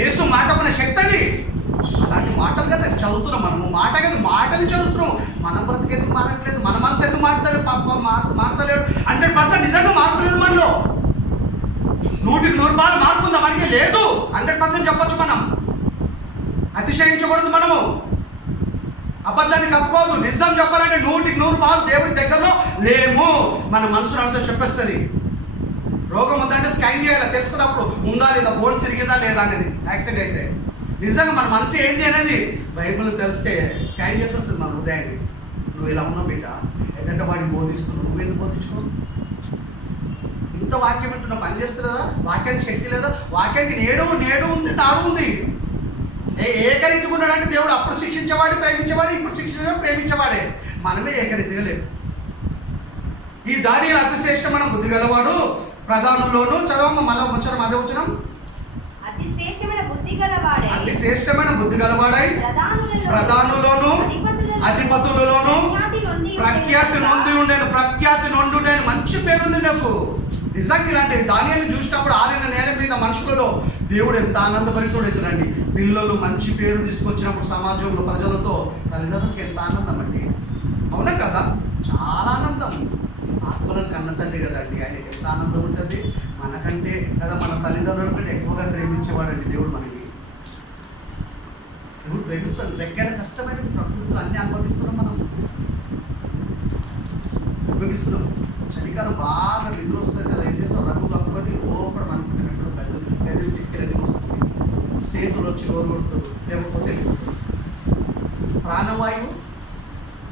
యేసు మాటకున్న శక్తిని. అలాంటి మాటలు కదా చదువుతున్నాం మనము. మాట కదా, మాటలు చదువుతున్నాం. మన బ్రతికి ఎందుకు మారట్లేదు? మన మనసు ఎందుకు మారతలేడు? 100% నిజంగా మార్పు లేదు మనలో. 100% మార్పు ఉందా మనకి? లేదు. 100% చెప్పొచ్చు. మనం అతిశయించకూడదు. మనము అబద్ధాన్ని కప్పుకోవద్దు. నిజం చెప్పాలంటే 100% దేవుడి దగ్గరలో లేము. మన మనసును అంతా చెప్పేస్తుంది. రోగం ఉందంటే స్కాన్ చేయాలి, తెలుస్తున్నప్పుడు ఉందా లేదా, బోర్డు సిరిగిందా లేదా అనేది. యాక్సిడెంట్ అయితే నిజంగా మన మనసు ఏంటి అనేది బైబిల్ తెలిస్తే స్కాన్ చేసేస్తుంది మన హృదయాన్ని. నువ్వు ఇలా ఉన్నావు బిడ్డ, ఏదంటే వాడిని బోధిస్తున్నావు, నువ్వెందుకు బోధించుకో? ఇంత వాక్యం అంటున్నా పని చేస్తుందా? వాక్యానికి శక్తి లేదా? వాక్యానికి నేడు ఉంది, నాడు ఉంది. ఏకరీతిగా ఉన్నాడంటే దేవుడు అప్పుడు శిక్షించేవాడు, ప్రేమించేవాడు, ఇప్పుడు శిక్షించేవాడు, ప్రేమించేవాడే. మనమే ఏకరీతిగా లేవు. ఈ దానియేలు అతి శ్రేష్టమైన బుద్ధి గలవాడు, ప్రధానుల్లోను. చదవమ్మ మళ్ళా వచ్చరం, అదే వచ్చరం. అతి శ్రేష్టమైన బుద్ధి గలవాడై ప్రధానులోను అధిపతులలోను ప్రఖ్యాతి నొంది ఉండేను. మంచి పేరుంది నాకు. నిజంగా ఇలాంటి దానియేలు చూసినప్పుడు ఆరిన నేల మీద మనుషులలో దేవుడు ఎంత ఆనందభరితుడవుతాడండి. పిల్లలు మంచి పేరు తీసుకొచ్చినప్పుడు సమాజంలో ప్రజలతో తల్లిదండ్రులకు ఎంత ఆనందం అండి. అవునా కదా? చాలా ఆనందం. ఆత్మలను కన్న తండ్రి కదండి, ఆయనకి ఎంత ఆనందం ఉంటుంది. మనకంటే కదా, మన తల్లిదండ్రుల కంటే ఎక్కువగా ప్రేమించేవాడండి దేవుడు. మనకి దేవుడు ప్రేమిస్తాడు. లెక్కైన కష్టమైన ప్రకృతులు అన్నీ అనుభవిస్తున్నాం. మనం అనుభవిస్తున్నాం. చలికాలం బాగా నిద్ర వస్తుంది కదా, ఏం చేస్తాం? రంగు కప్పుకొని లోపల మనకు గదిలు కిటికీలన్నీ వస్తుంది. స్నేహితులు వచ్చి ఓరు కొడుతుంది, లేకపోతే ప్రాణవాయువు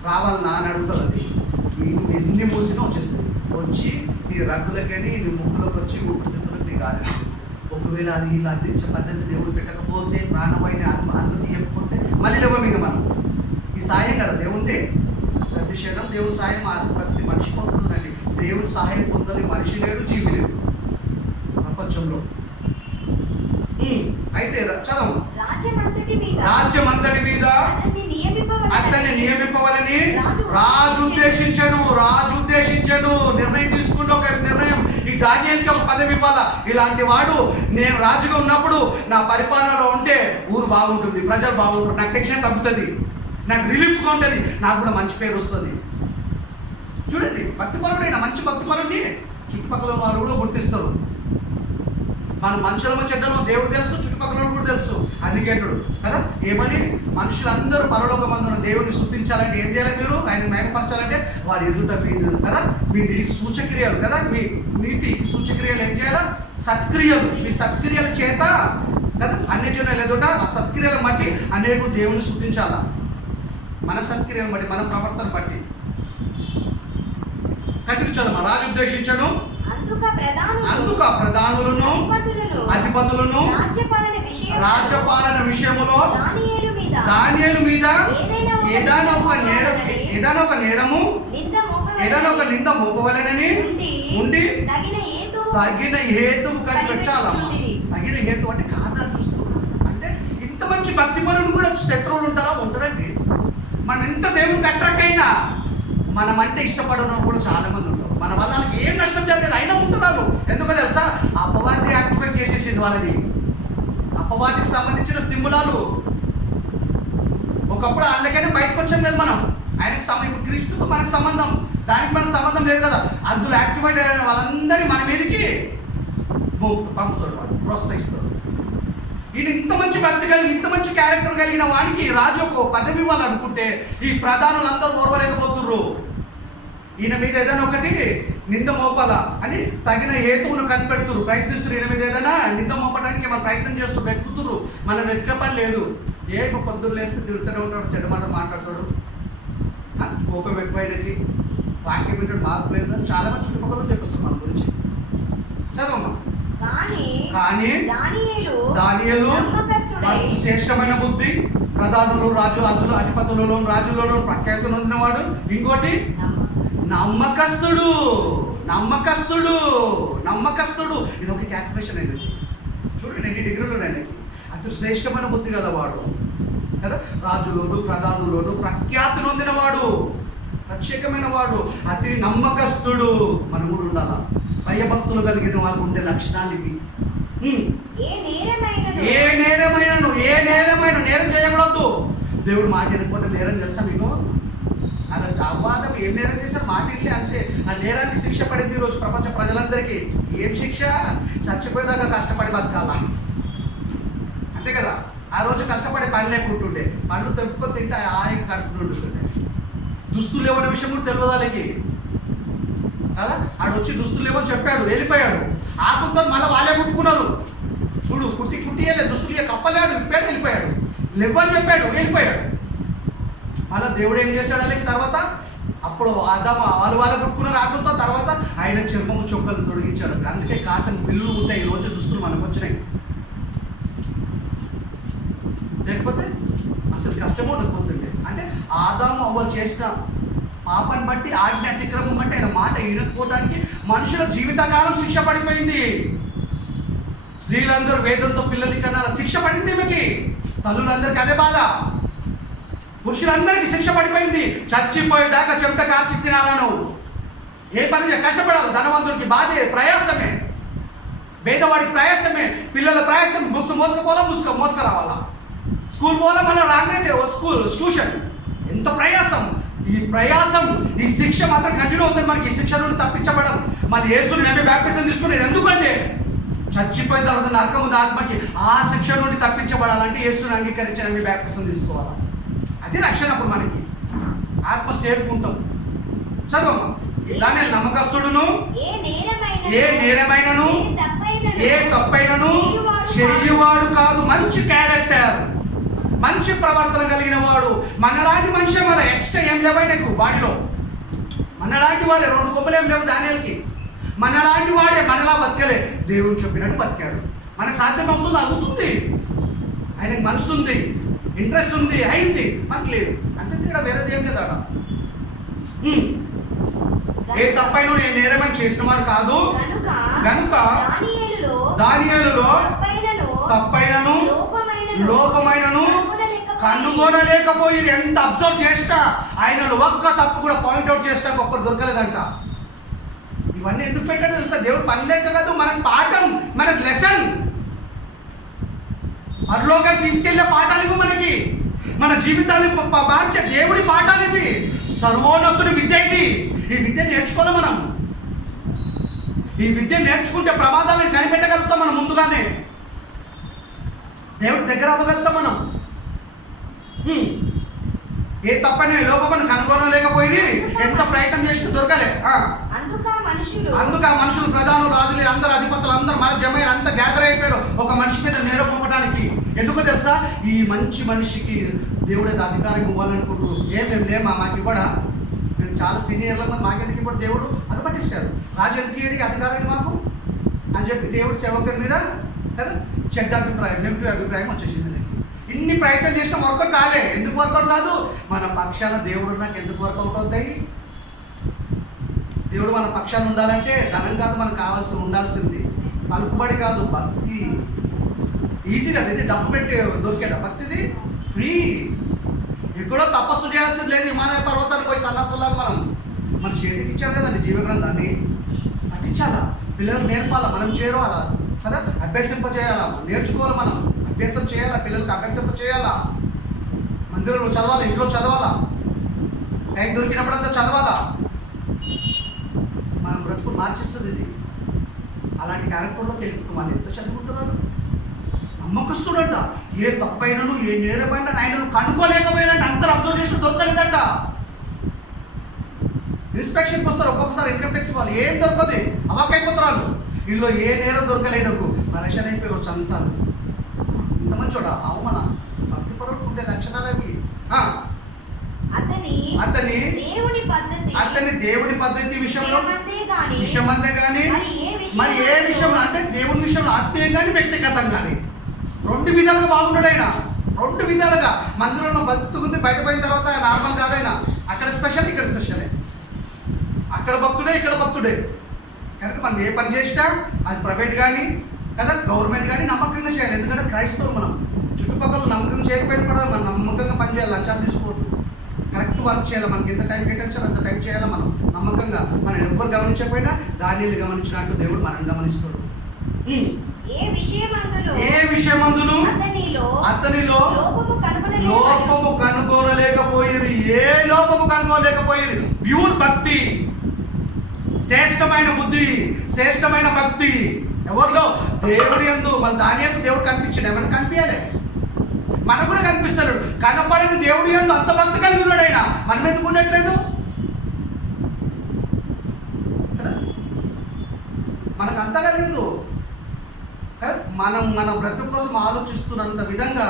రావాలన్నా అని అడుగుతుంది. అది ఎన్ని మూసినా వచ్చేస్తుంది. వచ్చి నీ రగ్గులకని నీ ముక్కులోకి వచ్చి ఊపిరితిత్తులకు నీ గాలి వచ్చేస్తుంది. ఒకవేళ అది ఇలా అందించే పద్ధతి దేవుడు పెట్టకపోతే, ప్రాణవాయుని అనుమతి ఇవ్వకపోతే మళ్ళీ లేవు ఇక మనం. ఈ సాయం కదా దేవుందే. ప్రతి క్షణం దేవుని సాయం ప్రతి మనిషి పొందుతుందండి. దేవుని సహాయం పొందని మనిషి లేడు, జీవి లేడు ప్రపంచంలో. అయితే చదవం. రాజ్యమంతటి మీద అతన్ని నియమింపవలని రాజు ఉద్దేశించను. నిర్ణయం తీసుకుంటే ఒక నిర్ణయం. ఈ దానియేలుకి ఒక పదవి ఇవ్వాలా. ఇలాంటి వాడు నేను రాజుగా ఉన్నప్పుడు నా పరిపాలనలో ఉంటే ఊరు బాగుంటుంది, ప్రజలు బాగుంటారు, నాకు టెన్షన్ తగ్గుతుంది, నాకు రిలీఫ్గా ఉంటుంది, నాకు కూడా మంచి పేరు వస్తుంది. చూడండి, భక్తిపరుడైన మంచి భక్తిపరుడిని చుట్టుపక్కల వాళ్ళు కూడా గుర్తిస్తారు. మన మనుషులమో చెడ్డలమో దేవుడు తెలుసు, చుట్టుపక్కల కూడా తెలుసు. అందుకేటుడు కదా ఏమని, మనుషులందరూ పరలోకమందున దేవుడిని స్తుతించాలంటే ఏం చేయాలి? మీరు ఆయన మహిమపరచాలంటే వారి ఎదుట మీరు కదా మీ సూచక్రియలు కదా, మీ నీతి సూచక్రియలు ఏం చేయాలా? సత్క్రియలు. మీ సత్క్రియల చేత కదా అన్యజనుల ఎదుట ఆ సత్క్రియలను బట్టి అనేకులు దేవుని స్తుతించాలా. మన సత్క్రియలను బట్టి, మన ప్రవర్తన బట్టి. కట్టించాడు మా రాజు ఉద్దేశించను అందుక ప్రధానులను అధిపతులను రాజ్యపాలన విషయములో దానియేలు మీద ఏదైనా ఒక నేరము ఏదైనా ఒక నింద మోపవలెనని ఉండి తగిన హేతువు కనిపెట్టాలమ్మా. తగిన హేతు అంటే కారణాలు చూస్తున్నాం. అంటే ఇంత మంచి భక్తిపరులు కూడా శత్రువులు ఉంటారా? ఉంటారండి. మనం ఎంత దేవునికి అట్రాక్ట్ అయినా మనం అంటే ఇష్టపడడం కూడా చాలా మంది ఉంటారు. మన వల్ల వాళ్ళకి ఏం నష్టం జరగదు, అయినా ఉంటున్నారు. ఎందుకో తెలుసా? అపవాది యాక్టివేట్ చేసేసింది వాళ్ళని. అపవాదికి సంబంధించిన సింబులాలు ఒకప్పుడు వాళ్ళకైనా బయటకు వచ్చాం లేదు మనం. ఆయనకి ఇప్పుడు క్రీస్తుకు మనకు సంబంధం, దానికి మనకు సంబంధం లేదు కదా. అందులో యాక్టివేట్ అయిన వాళ్ళందరినీ మన మీదకి పంపుతాడు, వాడు ప్రోత్సహిస్తాడు. ఈయన ఇంత మంచి భక్తి కలిగి ఇంత మంచి క్యారెక్టర్ కలిగిన వాడికి రాజు ఒక పదవి ఇవ్వాలనుకుంటే ఈ ప్రధానులందరూ ఓర్వలేకపోతుర్రు. ఈయన మీద ఏదైనా ఒకటి నింద మోపాలా అని తగిన హేతువును కనిపెడుతురు, ప్రయత్నిస్తున్నారు. ఈయన మీద ఏదైనా నింద మోపడానికి మనం ప్రయత్నం చేస్తూ వెతుకుతురు. మనం వెతికే పని లేదు. పొద్దున్న లేస్తే తిరుగుతూనే ఉంటాడు, చెడ్డ మాట మాట్లాడతాడు, కోపం ఎక్కువైనకి వాక్యం వింటాడు, మార్పు లేదు అని చాలా మంది చుట్టుపక్కల చెప్పేస్తారు మన గురించి. చదవమ్మా. కానీ దానియేలు శ్రేష్టమైన బుద్ధి, ప్రధానులు రాజులు అధిపతులలో రాజులలో ప్రఖ్యాతి నొందినవాడు. ఇంకోటి నమ్మకస్తుడు. ఇది ఒక క్యాల్కులేషన్ అండి. చూడండి, 8 డిగ్రీలు ఉన్నాయి. అతి శ్రేష్టమైన బుద్ధి గలవాడు కదా, రాజులోను ప్రధానులోను ప్రఖ్యాతి నొందినవాడు, ప్రత్యేకమైన వాడు, అతి నమ్మకస్తుడు. మనం కూడా ఉండాలా. భయభక్తులు కలిగిన వాళ్ళు ఉండే లక్షణాలు ఇవి. ఏ నేరమైన నేరం చేయకూడదు. దేవుడు మాట వినకపోతే నేరం తెలుసా మీకు? అలా అపవాదం ఏం నేరం చేశారు? మాట వెళ్ళి అంతే. ఆ నేరానికి శిక్ష పడింది ఈరోజు ప్రపంచ ప్రజలందరికీ. ఏం శిక్ష? చచ్చిపోయేదాకా కష్టపడి బతకాలా, అంతే కదా. ఆ రోజు కష్టపడి పని లేకుంటుండే, పనులు తెప్పుకొని తింటే హాయిగా కడుపుతుంటుండే. దుస్తులు ఎవరి విషయం కూడా తెలియదు వాళ్ళకి కదా. ఆడు వచ్చి దుస్తులు ఏమో చెప్పాడు, వెళ్ళిపోయాడు. ఆకులతో మళ్ళీ వాళ్ళే కుట్టుకున్నారు. చూడు, కుట్టి వెళ్ళే దుస్తులు కప్పలేడు, ఇప్పాడు, వెళ్ళిపోయాడు. లేవని చెప్పాడు, వెళ్ళిపోయాడు. మళ్ళీ దేవుడు ఏం చేశాడు వాళ్ళకి? తర్వాత అప్పుడు వాళ్ళు కుట్టుకున్నారు ఆకులతో. తర్వాత ఆయన చర్మము చొక్కలు తొడిగించాడు. అందుకే కాటన్ బిల్లులు ఉంటాయి. ఈ రోజు దుస్తులు మనకు వచ్చినాయి. లేకపోతే అసలు కష్టం ఉండకపోతుండే. అంటే ఆదాము అవ్వలు చేసిన పాపని బట్టి, ఆజ్ఞ అతిక్రమం బట్టి, ఆయన మాట వినకపోవడానికి మనుషుల జీవితకాలం శిక్ష పడిపోయింది. స్త్రీలందరూ వేదంతో పిల్లలు కన్నా శిక్ష పడింది. ఈమెకి తల్లులందరికీ అదే బాధ. పురుషులందరికీ శిక్ష పడిపోయింది. చచ్చిపోయేదాకా చెమట కార్చి తినాలను. ఏ పని కష్టపడాలి. ధనవంతుడికి బాధే, ప్రయాసమే. పేదవాడికి ప్రయాసమే. పిల్లల ప్రయాసం. బుక్స్ మోసుకపోవాలా, మోసుకురావాలా. స్కూల్ పోవాలా, మళ్ళీ రాగానే ట్యూషన్. ఎంత ప్రయాసం. ఈ ప్రయాసం, ఈ శిక్ష మాత్రం కంటిన్యూ అవుతుంది. మనకి ఈ శిక్ష నుండి తప్పించబడం. మళ్ళీ యేసుని నమ్మి బ్యాప్టిజం తీసుకునేది ఎందుకంటే చచ్చిపోయిన తర్వాత నరకం ఉంది ఆత్మకి. ఆ శిక్ష నుండి తప్పించబడాలంటే యేసుని అంగీకరించి నమ్మి బ్యాప్టిజం తీసుకోవాలి. అది రక్షణ. అప్పుడు మనకి ఆత్మ సేఫ్ ఉంటాం. చదవమ్మా. దాని నమ్మకస్తుడును, ఏ నేరమైనను ఏ తప్పైనను చెయ్యవాడు కాదు. మంచి క్యారెక్టర్, మంచి ప్రవర్తన కలిగిన వాడు. మనలాంటి మనిషి మన ఎక్స్ట్రా ఏం లేవు బాడీలో. మనలాంటి వాడే. 2 కొమ్మలు ఏం లేవు దానియాలకి. మనలాంటి వాడే. మనలా బతకలే. దేవుడు చెప్పినట్టు బతికాడు. మనకు సాధ్యం అవుతుంది. ఆయనకు మనసు ఉంది, ఇంట్రెస్ట్ ఉంది, అయింది. మనకు లేదు. అంతే తేడా, వేరేది ఏం లేదా. ఏ తప్పైన ఏ నేరమని చేసిన వాడు కాదు. కనుక దానియేలులో తప్పైనను లోపమైనను కనుగొనలేకపోయి. ఎంత అబ్జర్వ్ చేసినా ఆయనలో ఒక్క తప్పు కూడా పాయింట్అవుట్ చేసినా ఒక్కరు దొరకలేదంట. ఇవన్నీ ఎందుకు పెట్టాడో తెలుసా? దేవుడు పని లేక కాదు, మనకు పాఠం, మనకు లెసన్. పరలోకానికి తీసుకెళ్లే పాఠాలు మనకి. మన జీవితాన్ని మార్చే దేవుడి పాఠాలు ఇవి. సర్వోన్నతుని విద్య ఇది. ఈ విద్య నేర్చుకోవాలి మనం. ఈ విద్య నేర్చుకుంటే ప్రమాదాలను కనిపెట్టగలుగుతాం మనం. ముందుగానే దేవుడి దగ్గర అవ్వగలుగుతాం మనం. ఏ తప్పని లోపమని కనుగొనలేకపోయి ఎంత ప్రయత్నం చేసి దొరకలే. అందుకు ఆ మనుషులు ప్రధానులు, రాజులు, అందరు అధిపతులు అందరు మన జమైరు అంతా గ్యాదర్ అయిపోయారు ఒక మనిషి మీద నేరం మోపడానికి. ఎందుకో తెలుసా? ఈ మంచి మనిషికి దేవుడు అధికారం ఇవ్వాలనుకుంటూ మేము లేమా, మాకు ఇవ్వడా, మేము చాలా సీనియర్లు, మాకెందుకు ఇవ్వడు దేవుడు అది పట్టించారు. రాజు ఎందుకు ఇయ్యడికి అధికారాన్ని మాకు అని చెప్పి దేవుడు సేవకుడి మీద కదా చెడ్డ అభిప్రాయం, నెగిటివ్ అభిప్రాయం వచ్చేసింది. ఇన్ని ప్రయత్నం చేసిన వర్కౌట్ కాలే. ఎందుకు వర్కౌట్ కాదు? మన పక్షాన దేవుడు నాకు ఎందుకు వర్కౌట్ అవుతాయి? దేవుడు మన పక్షాన ఉండాలంటే ధనం కాదు మనకు కావాల్సి ఉండాల్సింది, పలుకుబడి కాదు, భక్తి. ఈజీ కదా ఇది, డబ్బు పెట్టి దొరికేదా భక్తిది? ఫ్రీ. ఎక్కడో తపస్సు చేయాల్సింది లేదు. హిమాలయ పర్వతానికి పోయి సన్నాసులాగా మనం మన చేతికి ఇచ్చాడు కదండి జీవగ్రంథాన్ని. పట్టించాలా, పిల్లలకు నేర్పాలా, మనం చేరవాలా కదా, అభ్యసింపజేయాలా, నేర్చుకోవాలి మనం, అభ్యాసం చేయాలా, పిల్లలకు అభ్యసింప చేయాలా, మందిరంలో చదవాలా, ఇంట్లో చదవాలా, టైం దొరికినప్పుడంతా చదవాలా. మనం బ్రతుకు మార్చేస్తుంది ఇది. అలాంటి కార్యక్రమంలో తెలుపుతాం. వాళ్ళు ఎంత చదువుకుంటున్నారు? నమ్మకస్తుడంట. ఏ తప్పైనను ఏ నేరమైనా ఆయనను కనుక్కోలేకపోయినట్టు అందరూ అబ్జర్వ్ చేసి దొరకలేదంట. ఇన్స్పెక్షన్కి వస్తారు ఒక్కొక్కసారి ఇన్కమ్ ట్యాక్స్ వాళ్ళు, ఏం దొరకదు, అవాకైపోతారు. వీళ్ళు ఏ నేరం దొరకలేదు, మనిషి అయిపోయారు చంతాలు. ఇంత మంచోడా? అవమాన భక్తిపరుడు ఉండే లక్షణాలు అవి. అతని దేవుని పద్ధతి విషయంలో విషయమంతే కానీ మరి ఏ విషయంలో అంటే దేవుని విషయంలో ఆత్మీయం కానీ వ్యక్తిగతం కానీ రెండు విధాలుగా బాగున్నాడు ఆయన. రెండు విధాలుగా మందిరంలో భక్తుకుంది, బయట పోయిన తర్వాత నార్మల్ కాదైనా. అక్కడ స్పెషల్, ఇక్కడ స్పెషలే. అక్కడ భక్తుడే, ఇక్కడ భక్తుడే. కనుక మనం ఏ పని చేసినా అది ప్రైవేట్ కానీ కదా గవర్నమెంట్ కానీ నమ్మకంగా చేయాలి. ఎందుకంటే క్రైస్తవులు మనం. చుట్టుపక్కల నమ్మకం చేయకపోయినా కూడా మనం నమ్మకంగా పని చేయాలి. లంచాలు తీసుకోవద్దు, కరెక్ట్ వర్క్ చేయాలి. మనకి ఎంత టైం కేటాయించాలో అంత టైం చేయాలి మనం నమ్మకంగా. మనం ఎవ్వరు గమనించకపోయినా దానిని గమనించినట్టు దేవుడు మనం గమనిస్తాడు. ఏ విషయమందును అతనిలో లోపము కనుగొనలేకపోయిరి. ఏ లోపము కనుగొనలేకపోయిరి. ప్యూర్ భక్తి, శ్రేష్టమైన బుద్ధి, శ్రేష్టమైన భక్తి ఎవరిలో? దేవుడి యందు. మళ్ళీ దాని యందు దేవుడు కనిపించాడు. ఏమైనా కనిపించాలి, మనకు కూడా కనిపిస్తాడు. కనపడేది దేవుడి యందు అంత భక్తి కలిగి ఉన్నాడు ఆయన. మనం ఎందుకు ఉండట్లేదు కదా? మనకు అంతగా లేదు. మనం మన బ్రతుకు కోసం ఆలోచిస్తున్నంత విధంగా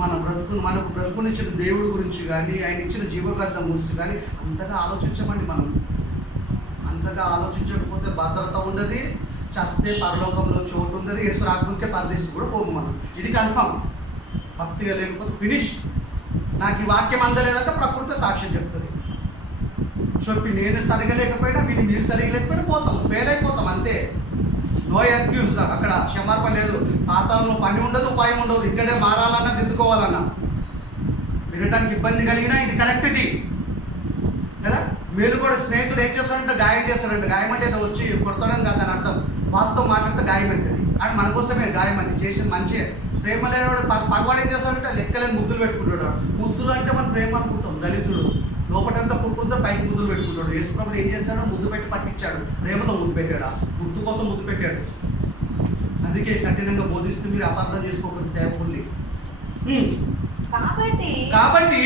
మనకు బ్రతుకునిచ్చిన దేవుడి గురించి కానీ ఆయన ఇచ్చిన జీవగద్ధం గురించి కానీ అంతగా ఆలోచించమండి. మనం అంతగా ఆలోచించకపోతే భద్రత ఉండదు, చస్తే పరలోకంలో చోటు ఉండదు, యేసు రాకముందుకే పరదేశం కూడా పోము మనం. ఇది కన్ఫర్మ్. భక్తిగా లేకపోతే ఫినిష్. నాకు ఈ వాక్యం అందలేదంటే ప్రకృతి సాక్ష్యం చెప్తుంది. చెప్పి నేను సరిగా లేకపోయినా వీళ్ళు మీరు సరిగా లేకపోయినా పోతాం, ఫెయిల్ అయిపోతాం అంతే. No excuse. అక్కడ క్షమార్పణ లేదు. పాతాళంలో పని ఉండదు, ఉపాయం ఉండదు. ఇక్కడే మారాలన్నా దిద్దుకోవాలన్నా వినటానికి ఇబ్బంది కలిగినా ఇది కరెక్ట్ ఇది కదా. వీళ్ళు కూడా స్నేహితుడు ఏం చేస్తారంటే గాయం చేస్తారంట. గాయం అంటే ఏదో వచ్చి కొడతాడని కాదు అని అర్థం. వాస్తవం మాట్లాడితే గాయం అవుతుంది. అది మన కోసమే గాయం అది చేసింది మంచి. ప్రేమ లేనివాడు పగవాడు ఏం చేస్తాడంటే లెక్కలేని ముద్దులు పెట్టుకుంటాడు. ముద్దులు అంటే మనం ప్రేమ అనుకుంటాం. దళితుడు లోపటంతా పుట్టుకుంటే పైకి ముద్దులు పెట్టుకుంటాడు. యేసుప్రభువు ఏం చేస్తాడో ముద్దు పెట్టి పట్టించాడు. ప్రేమతో ముద్దు పెట్టాడు, గుర్తు కోసం ముద్దు పెట్టాడు. అందుకే కఠినంగా బోధిస్తూ మీరు అపార్థం చేసుకోకూడదు సేవకుల్ని. కాబట్టి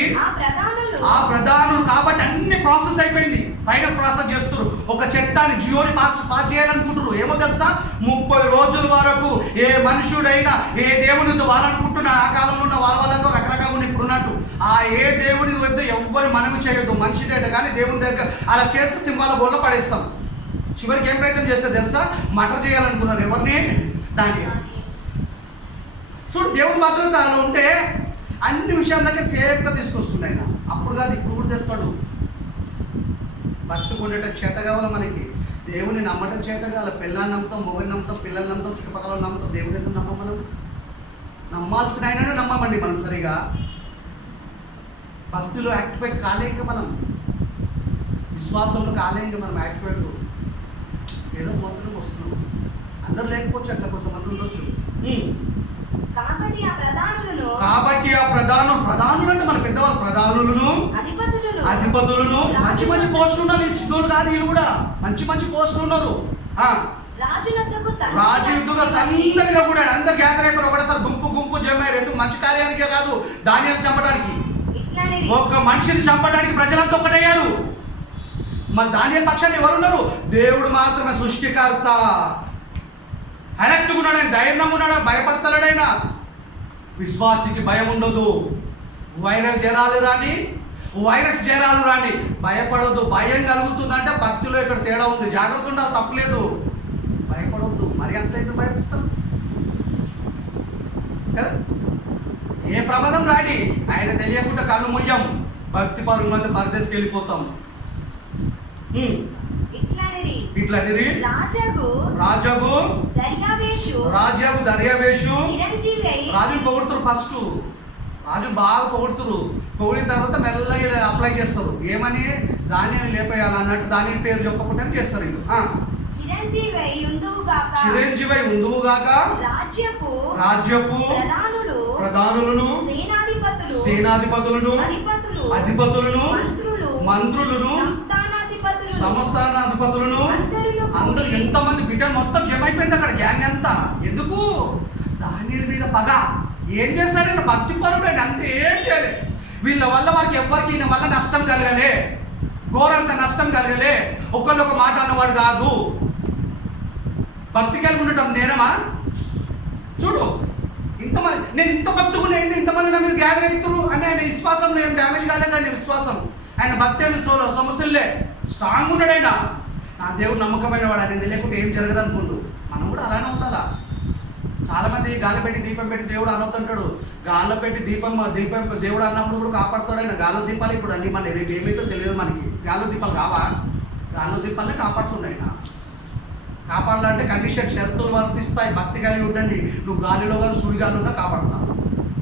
ఆ ప్రధానులు కాబట్టి అన్ని ప్రాసెస్ అయిపోయింది. ఫైనల్ ప్రాసెస్ చేస్తున్నారు. ఒక చట్టాన్ని జియోని పాస్ చేయాలనుకుంటున్నారు. ఏమో తెలుసా? 30 రోజుల వరకు ఏ మనుషుడైనా ఏ దేవునితో వాళ్ళనుకుంటున్నా ఆ కాలంలో ఉన్న వాళ్ళతో రకరకాలు ఉన్న ఇప్పుడున్నట్టు ఆ ఏ దేవుని వద్ద ఎవ్వరు మనము చేయొద్దు. మనిషి దగ్గర కానీ దేవుని దగ్గర అలా చేస్తే సింహాల గోళ్ళ పడేస్తాం. చివరికి ఏం ప్రయత్నం చేస్తారు తెలుసా? మటర్ చేయాలనుకున్నారు. ఎవరిని? దాన్ని. చూడు, దేవుని భద్రత అలా ఉంటే అన్ని విషయాలకే సేఫ్గా తీసుకొస్తుంది ఆయన. అప్పుడు కాదు ఇప్పుడు కూడా తెస్తాడు. భక్తి ఉండటం చేత కావాలి మనకి. దేవుని నమ్మటం చేత కావాలి. పిల్లల్ని నమ్ముతాం, మొగని నమ్ముతాం, పిల్లల్ని నమ్ముతాం, చుట్టుపక్కల నమ్ముతాం. దేవుని ఎందుకు నమ్మం? మనం నమ్మాల్సిన ఆయననే నమ్మమండి మనం సరిగా. భక్తిలో యాక్టివేట్ కాలేక మనం, విశ్వాసంలో కాలేక మనం యాక్టివేట్. ఏదో మొత్తం వస్తున్నాం. అందరూ లేకపోవచ్చు, అట్లా కొంతమంది ఉండొచ్చు. కాబట్టి ఆ ప్రధానులు అంటే మన పెద్దవాళ్ళు ప్రధానులను అధిపతులను మంచి పోస్టులు ఉన్నారు. చిన్నోళ్ళు కాదు, వీళ్ళు కూడా మంచి పోస్టులు ఉన్నారు. రాజు యుద్ధగా సందడిగా కూడా అందరు గ్యాదర్ అయిపోయి ఒకటేసారి గుంపు జమారు. ఎందుకు? మంచి కార్యానికే కాదు, దానియాలను చంపడానికి. ఒక్క మనిషిని చంపడానికి ప్రజలంతా ఒకటయ్యారు. మరి దానియాల పక్షాన్ని ఎవరున్నారు? దేవుడు మాత్రమే, సృష్టికర్త. కరెక్ట్గా ఉన్నాడు ఆయన, ధైర్యంగా ఉన్నాడు, భయపడతాడైనా. విశ్వాసికి భయం ఉండదు. వైరస్ జ్వరాలు రాని భయపడొద్దు. భయం కలుగుతుందంటే భక్తిలో ఇక్కడ తేడా ఉంది. జాగ్రత్త ఉండాలి, తప్పలేదు. భయపడొద్దు. మరి ఎంతైతే భయపడతాం కదా. ఏ ప్రమాదం రాని ఆయన తెలియకుండా కళ్ళు ముయ్యం. భక్తి పరుగు మంది పరదేశకి వెళ్ళిపోతాం. ఇట్లనిరి రాజాగు దర్యావేషు రాజుని పొగుడుతారు. ఫస్ట్ రాజు బాగా పొగుడుతురు. పొగిడిన తర్వాత మెల్లగా అప్లై చేస్తారు. ఏమని? దానిని లేపేయాలి అన్నట్టు దాని పేరు చెప్పకుండా చేస్తారు వీళ్ళు. చిరంజీవి ఉందువుగాక రాజ్యపు ప్రధానులను సేనాధిపతులను అధిపతులను మంత్రులను సంస్థానాధిపతులను అందరూ ఎంతమంది బిడ్డలు మొత్తం జమ అయిపోయింది అక్కడ. గ్యాంగ్ అంతా ఎందుకు? దానిల మీద పగ. ఏం చేశాడంటే భక్తి పరుడు అండి, అంతే. ఏం చేయలేదు. వీళ్ళ వల్ల వారికి ఎవరికి ఈయన వల్ల నష్టం కలగలే, ఘోరంత నష్టం కలగలే. ఒకళ్ళు ఒక మాట అన్నవాడు కాదు. భక్తి కలిగి ఉండటం నేరమా? చూడు, నేను ఇంత భక్తుకునే ఇంతమంది నా మీద గ్యాదర్ అవుతారు అని ఆయన విశ్వాసం ఏం డ్యామేజ్ కాలేదు. ఆయన విశ్వాసం, ఆయన భక్తి ఏమి సమస్యలే స్ట్రాంగ్ ఉన్నాడు. ఆయన నా దేవుడు నమ్మకమైన వాడు. ఆయన తెలియకుండా ఏం జరగదు అనుకుంటూ మనం కూడా అలానే ఉండాలా. చాలా మంది గాలి పెట్టి దీపం పెట్టి దేవుడు అనొద్దంటాడు. గాల్లో పెట్టి దీపం దేవుడు అన్నప్పుడు కూడా కాపాడుతాడు ఆయన. గాల్లో దీపాలు ఇప్పుడు అన్ని మళ్ళీ రేపు ఏమైతే తెలియదు మనకి. గాల్లో దీపాలు కావా? గాల్లో దీపాలనే కాపాడుతున్నాయి. ఆయన కాపాడాలంటే కండిషన్ షరతులు వర్తిస్తాయి. భక్తి కలిగి ఉండండి. నువ్వు గాలిలో కాదు, సూర్యగాలి ఉన్నా కాపాడుతా.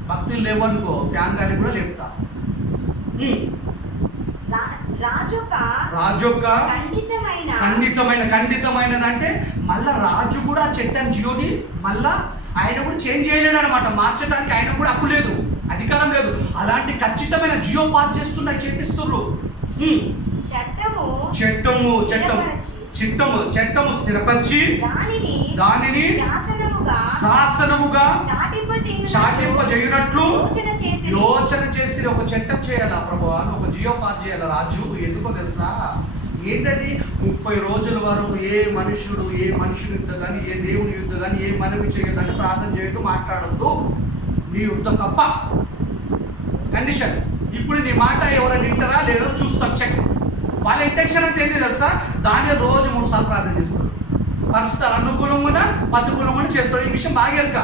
భక్తులు లేవనుకో, ఫ్యాన్ గాలి కూడా లేపుతా. రాజొక్క ఖండితమైనది అంటే మళ్ళా రాజు కూడా చెట్టని జియోని మళ్ళా ఆయన కూడా చేంజ్ చేయలేడు అనమాట. మార్చడానికి ఆయన కూడా హక్కు లేదు, అధికారం లేదు. అలాంటి ఖచ్చితమైన జియో పాస్ చేస్తున్నాయి, చేపిస్తున్నారు. చట్టము స్థిరపరిచి దానిని శాసనముగా చాటింపజేయునట్లు యోచన చేసి ఒక చట్టం చేయాలా ప్రభువా, ఒక జియో పాస్ చేయాలా రాజు. ఎందుకో తెలుసా? ఏంటది? 30 రోజుల వరకు ఏ మనుషుని యుద్ధ కానీ, ఏ దేవుని యుద్ధ కానీ, ఏ మనవి చేయదని ప్రార్థన చేయడం, మాట్లాడద్దు. నీ యుద్ధం తప్ప కండిషన్. ఇప్పుడు నీ మాట ఎవరైనా వింటారా లేదో చూస్తాం, చెక్. వాళ్ళ ఇంటెన్షన్ అంటే ఏంటి తెలుసా? దాన్ని రోజు 3 సార్లు ప్రార్థన చేస్తారు. పరిస్థితులు అనుకూలంగా ప్రతికూలంగా చేస్తారు. ఈ విషయం బాగా ఎరక.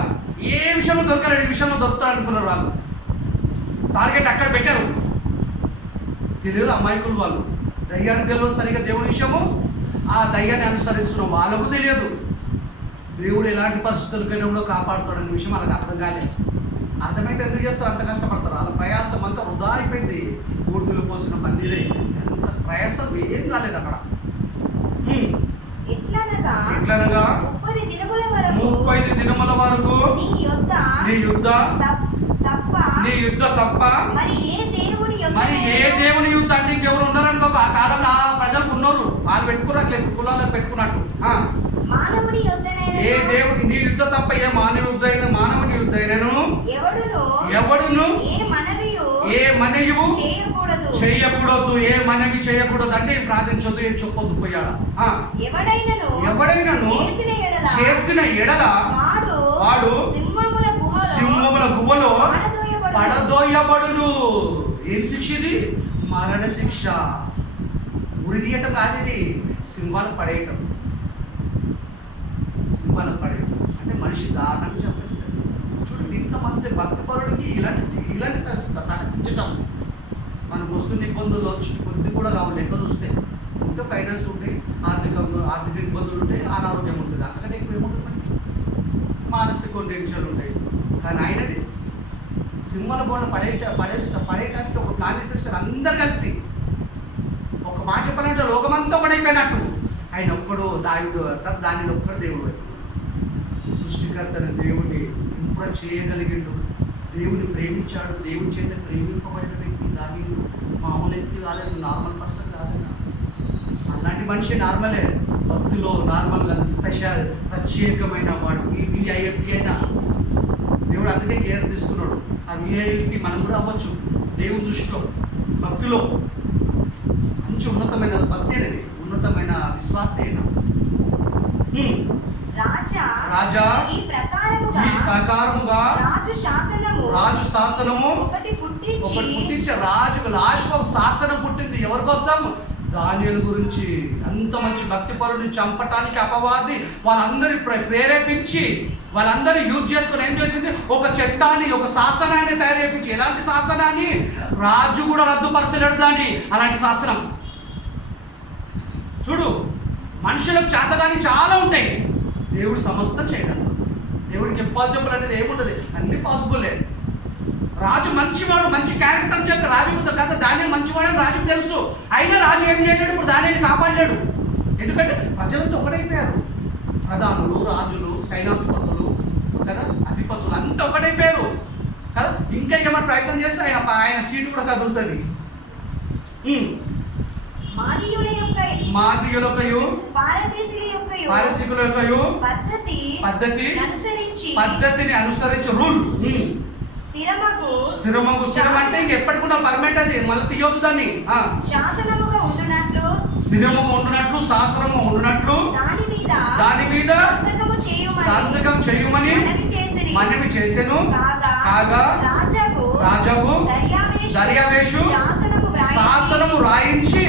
ఏ విషయంలో దొరకలేదు, ఈ విషయంలో దొరుకుతారు అనుకున్నారు. వాళ్ళు టార్గెట్ అక్కడ పెట్టారు. తెలియదు అమాయకులు వాళ్ళు. దయ్యానికి తెలియదు సరిగా దేవుడి విషయము. ఆ దయ్యాన్ని అనుసరిస్తున్నాం, వాళ్ళకు తెలియదు దేవుడు ఎలాంటి పరిస్థితులకైనా కూడా కాపాడుతాడనే విషయం వాళ్ళకి అర్థం కాలేదు. అర్థమైతే ఎందుకు చేస్తారు? అంత కష్టపడతారు. వాళ్ళ ప్రయాసం అంతా వృధా అయిపోయింది. ఊర్దులు పోసిన పన్నీరే, ఎంత ప్రయాసం ఏం కాలేదు అక్కడ. ఎట్లనగా 30 దినముల వరకు నీ యుద్ధ తప్ప మరి ఏ దేవుని యుద్ధ అంటే ఇంకెవరు ఉన్నారనుకో. ఆ కాలంలో ఆ ప్రజలకు ఉన్నారు, వాళ్ళు పెట్టుకున్నట్లు ఇప్పుడు కులాలకు పెట్టుకున్నట్టు. ఏ దేవుడి నీ యుద్ధ తప్ప ఏ మానవుని యుద్ధ అయినను ఎవడును ఏ మనవి చేయకూడదు. ఏ మనవి చేయకూడదు అంటే ప్రార్థించొద్దు, ఏం చెప్పొద్దు పోయాడు. ఎవడైనను చేసిన ఎడల వాడు సింహముల గుహలో పడదోయబడును. ఏం శిక్ష ఇది? మరణ శిక్ష. ఉరిదీయటం కాదు ఇది, సింహాలకు పడేయటం. అంటే మనిషి దారుణంగా చెప్పేస్తాడు. చూడండి, ఇంతమంది భక్తిపరుడికి ఇలాంటి తటసించటం. మనకు వస్తున్న ఇబ్బందులు వచ్చి కొద్ది కూడా కావాలి. ఎక్కడ చూస్తే ఉంటే ఫైనాన్స్ ఉంటాయి, ఆర్థిక ఇబ్బందులు ఉంటాయి, అనారోగ్యం ఉంటుంది. అంతకంటే ఎక్కువ ఏముంటుంది? మానసిక టెన్షన్లు ఉంటాయి. కానీ ఆయనది సింహాల బోళ్ళ పడేయటానికి ఒక ప్లాన్ వేసేస్తారు. అందరు కలిసి ఒక మాట చెప్పాలంటే లోకమంతా ఒకడైపోయినట్టు. ఆయన ఒక్కడు దానిలో ఒక్కడు దేవుడు. సృష్టికర్త దేవుడిని ఇంత కూడా చేయగలిగిండు. దేవుని ప్రేమించాడు, దేవుని చేత ప్రేమింపబడిన వ్యక్తి దావీదు. మామూలు వ్యక్తి కాలేదు, నార్మల్ పర్సన్ కాదన్నా. అలాంటి మనిషి నార్మలే, భక్తిలో నార్మల్ కాదు, స్పెషల్ ప్రత్యేకమైన వాడు. విఐపి అయినా దేవుడు అందుకే కేర్ తీసుకున్నాడు. ఆ విఐపి మనం కూడా అవ్వచ్చు దేవుని దృష్టిలో. భక్తిలో మంచి ఉన్నతమైన భక్తి అనేది, ఉన్నతమైన విశ్వాసేన. రాజా ఈ ప్రకారముగా రాజు శాసనము ఒకటి పుట్టించి రాజుకు లాస్ట్ ఒక శాసనం పుట్టింది. ఎవరి కోసం? దానియేలు గురించి. అంత మంచి భక్తి పరుడిని చంపటానికి అపవాది వాళ్ళందరి ప్రేరేపించి వాళ్ళందరూ యూజ్ చేసుకుని ఏం చేసింది? ఒక చట్టాన్ని, ఒక శాసనాన్ని తయారు చేయించి. ఎలాంటి శాసనాన్ని? రాజు కూడా రద్దుపరచలేడు దాన్ని. అలాంటి శాసనం చూడు. మనుషులకు చేతగాని చాలా ఉంటాయి, దేవుడు సమస్తం చేయగలరు. దేవుడికి ఇంపాసిబుల్ అనేది ఏముండదు, అన్ని పాసిబులే. రాజు మంచివాడు, మంచి క్యారెక్టర్ చెప్తే రాజు కదా దానిని మంచివాడని రాజుకు తెలుసు. అయినా రాజు ఏం చేయలేడు, ఇప్పుడు దానిని కాపాడలేడు. ఎందుకంటే ప్రజలతో ఒకటైపోయారు. ప్రధానులు, రాజులు, సైనాధిపతులు కదా, అధిపతులు అంతా ఒకటైపోయారు కదా. ఇంకా ఏమైనా ప్రయత్నం చేస్తే ఆయన సీటు కూడా కదులుతుంది. మాదీయులకయు పారసీకులకయు పద్ధతిని అనుసరించి రూల్ స్థిరమగు. స్థిరం అంటే ఎప్పటికి కూడా పర్మనెంట్, అది మళ్ళీ తీయొచ్చు దాన్ని. స్థిరముగా ఉండునట్లు, శాసనము ఉండునట్లు దాని మీద సంతకం చేయమని మనవి చేసెను. కాగా రాజాకు దర్యావేషు శాసనము రాయించి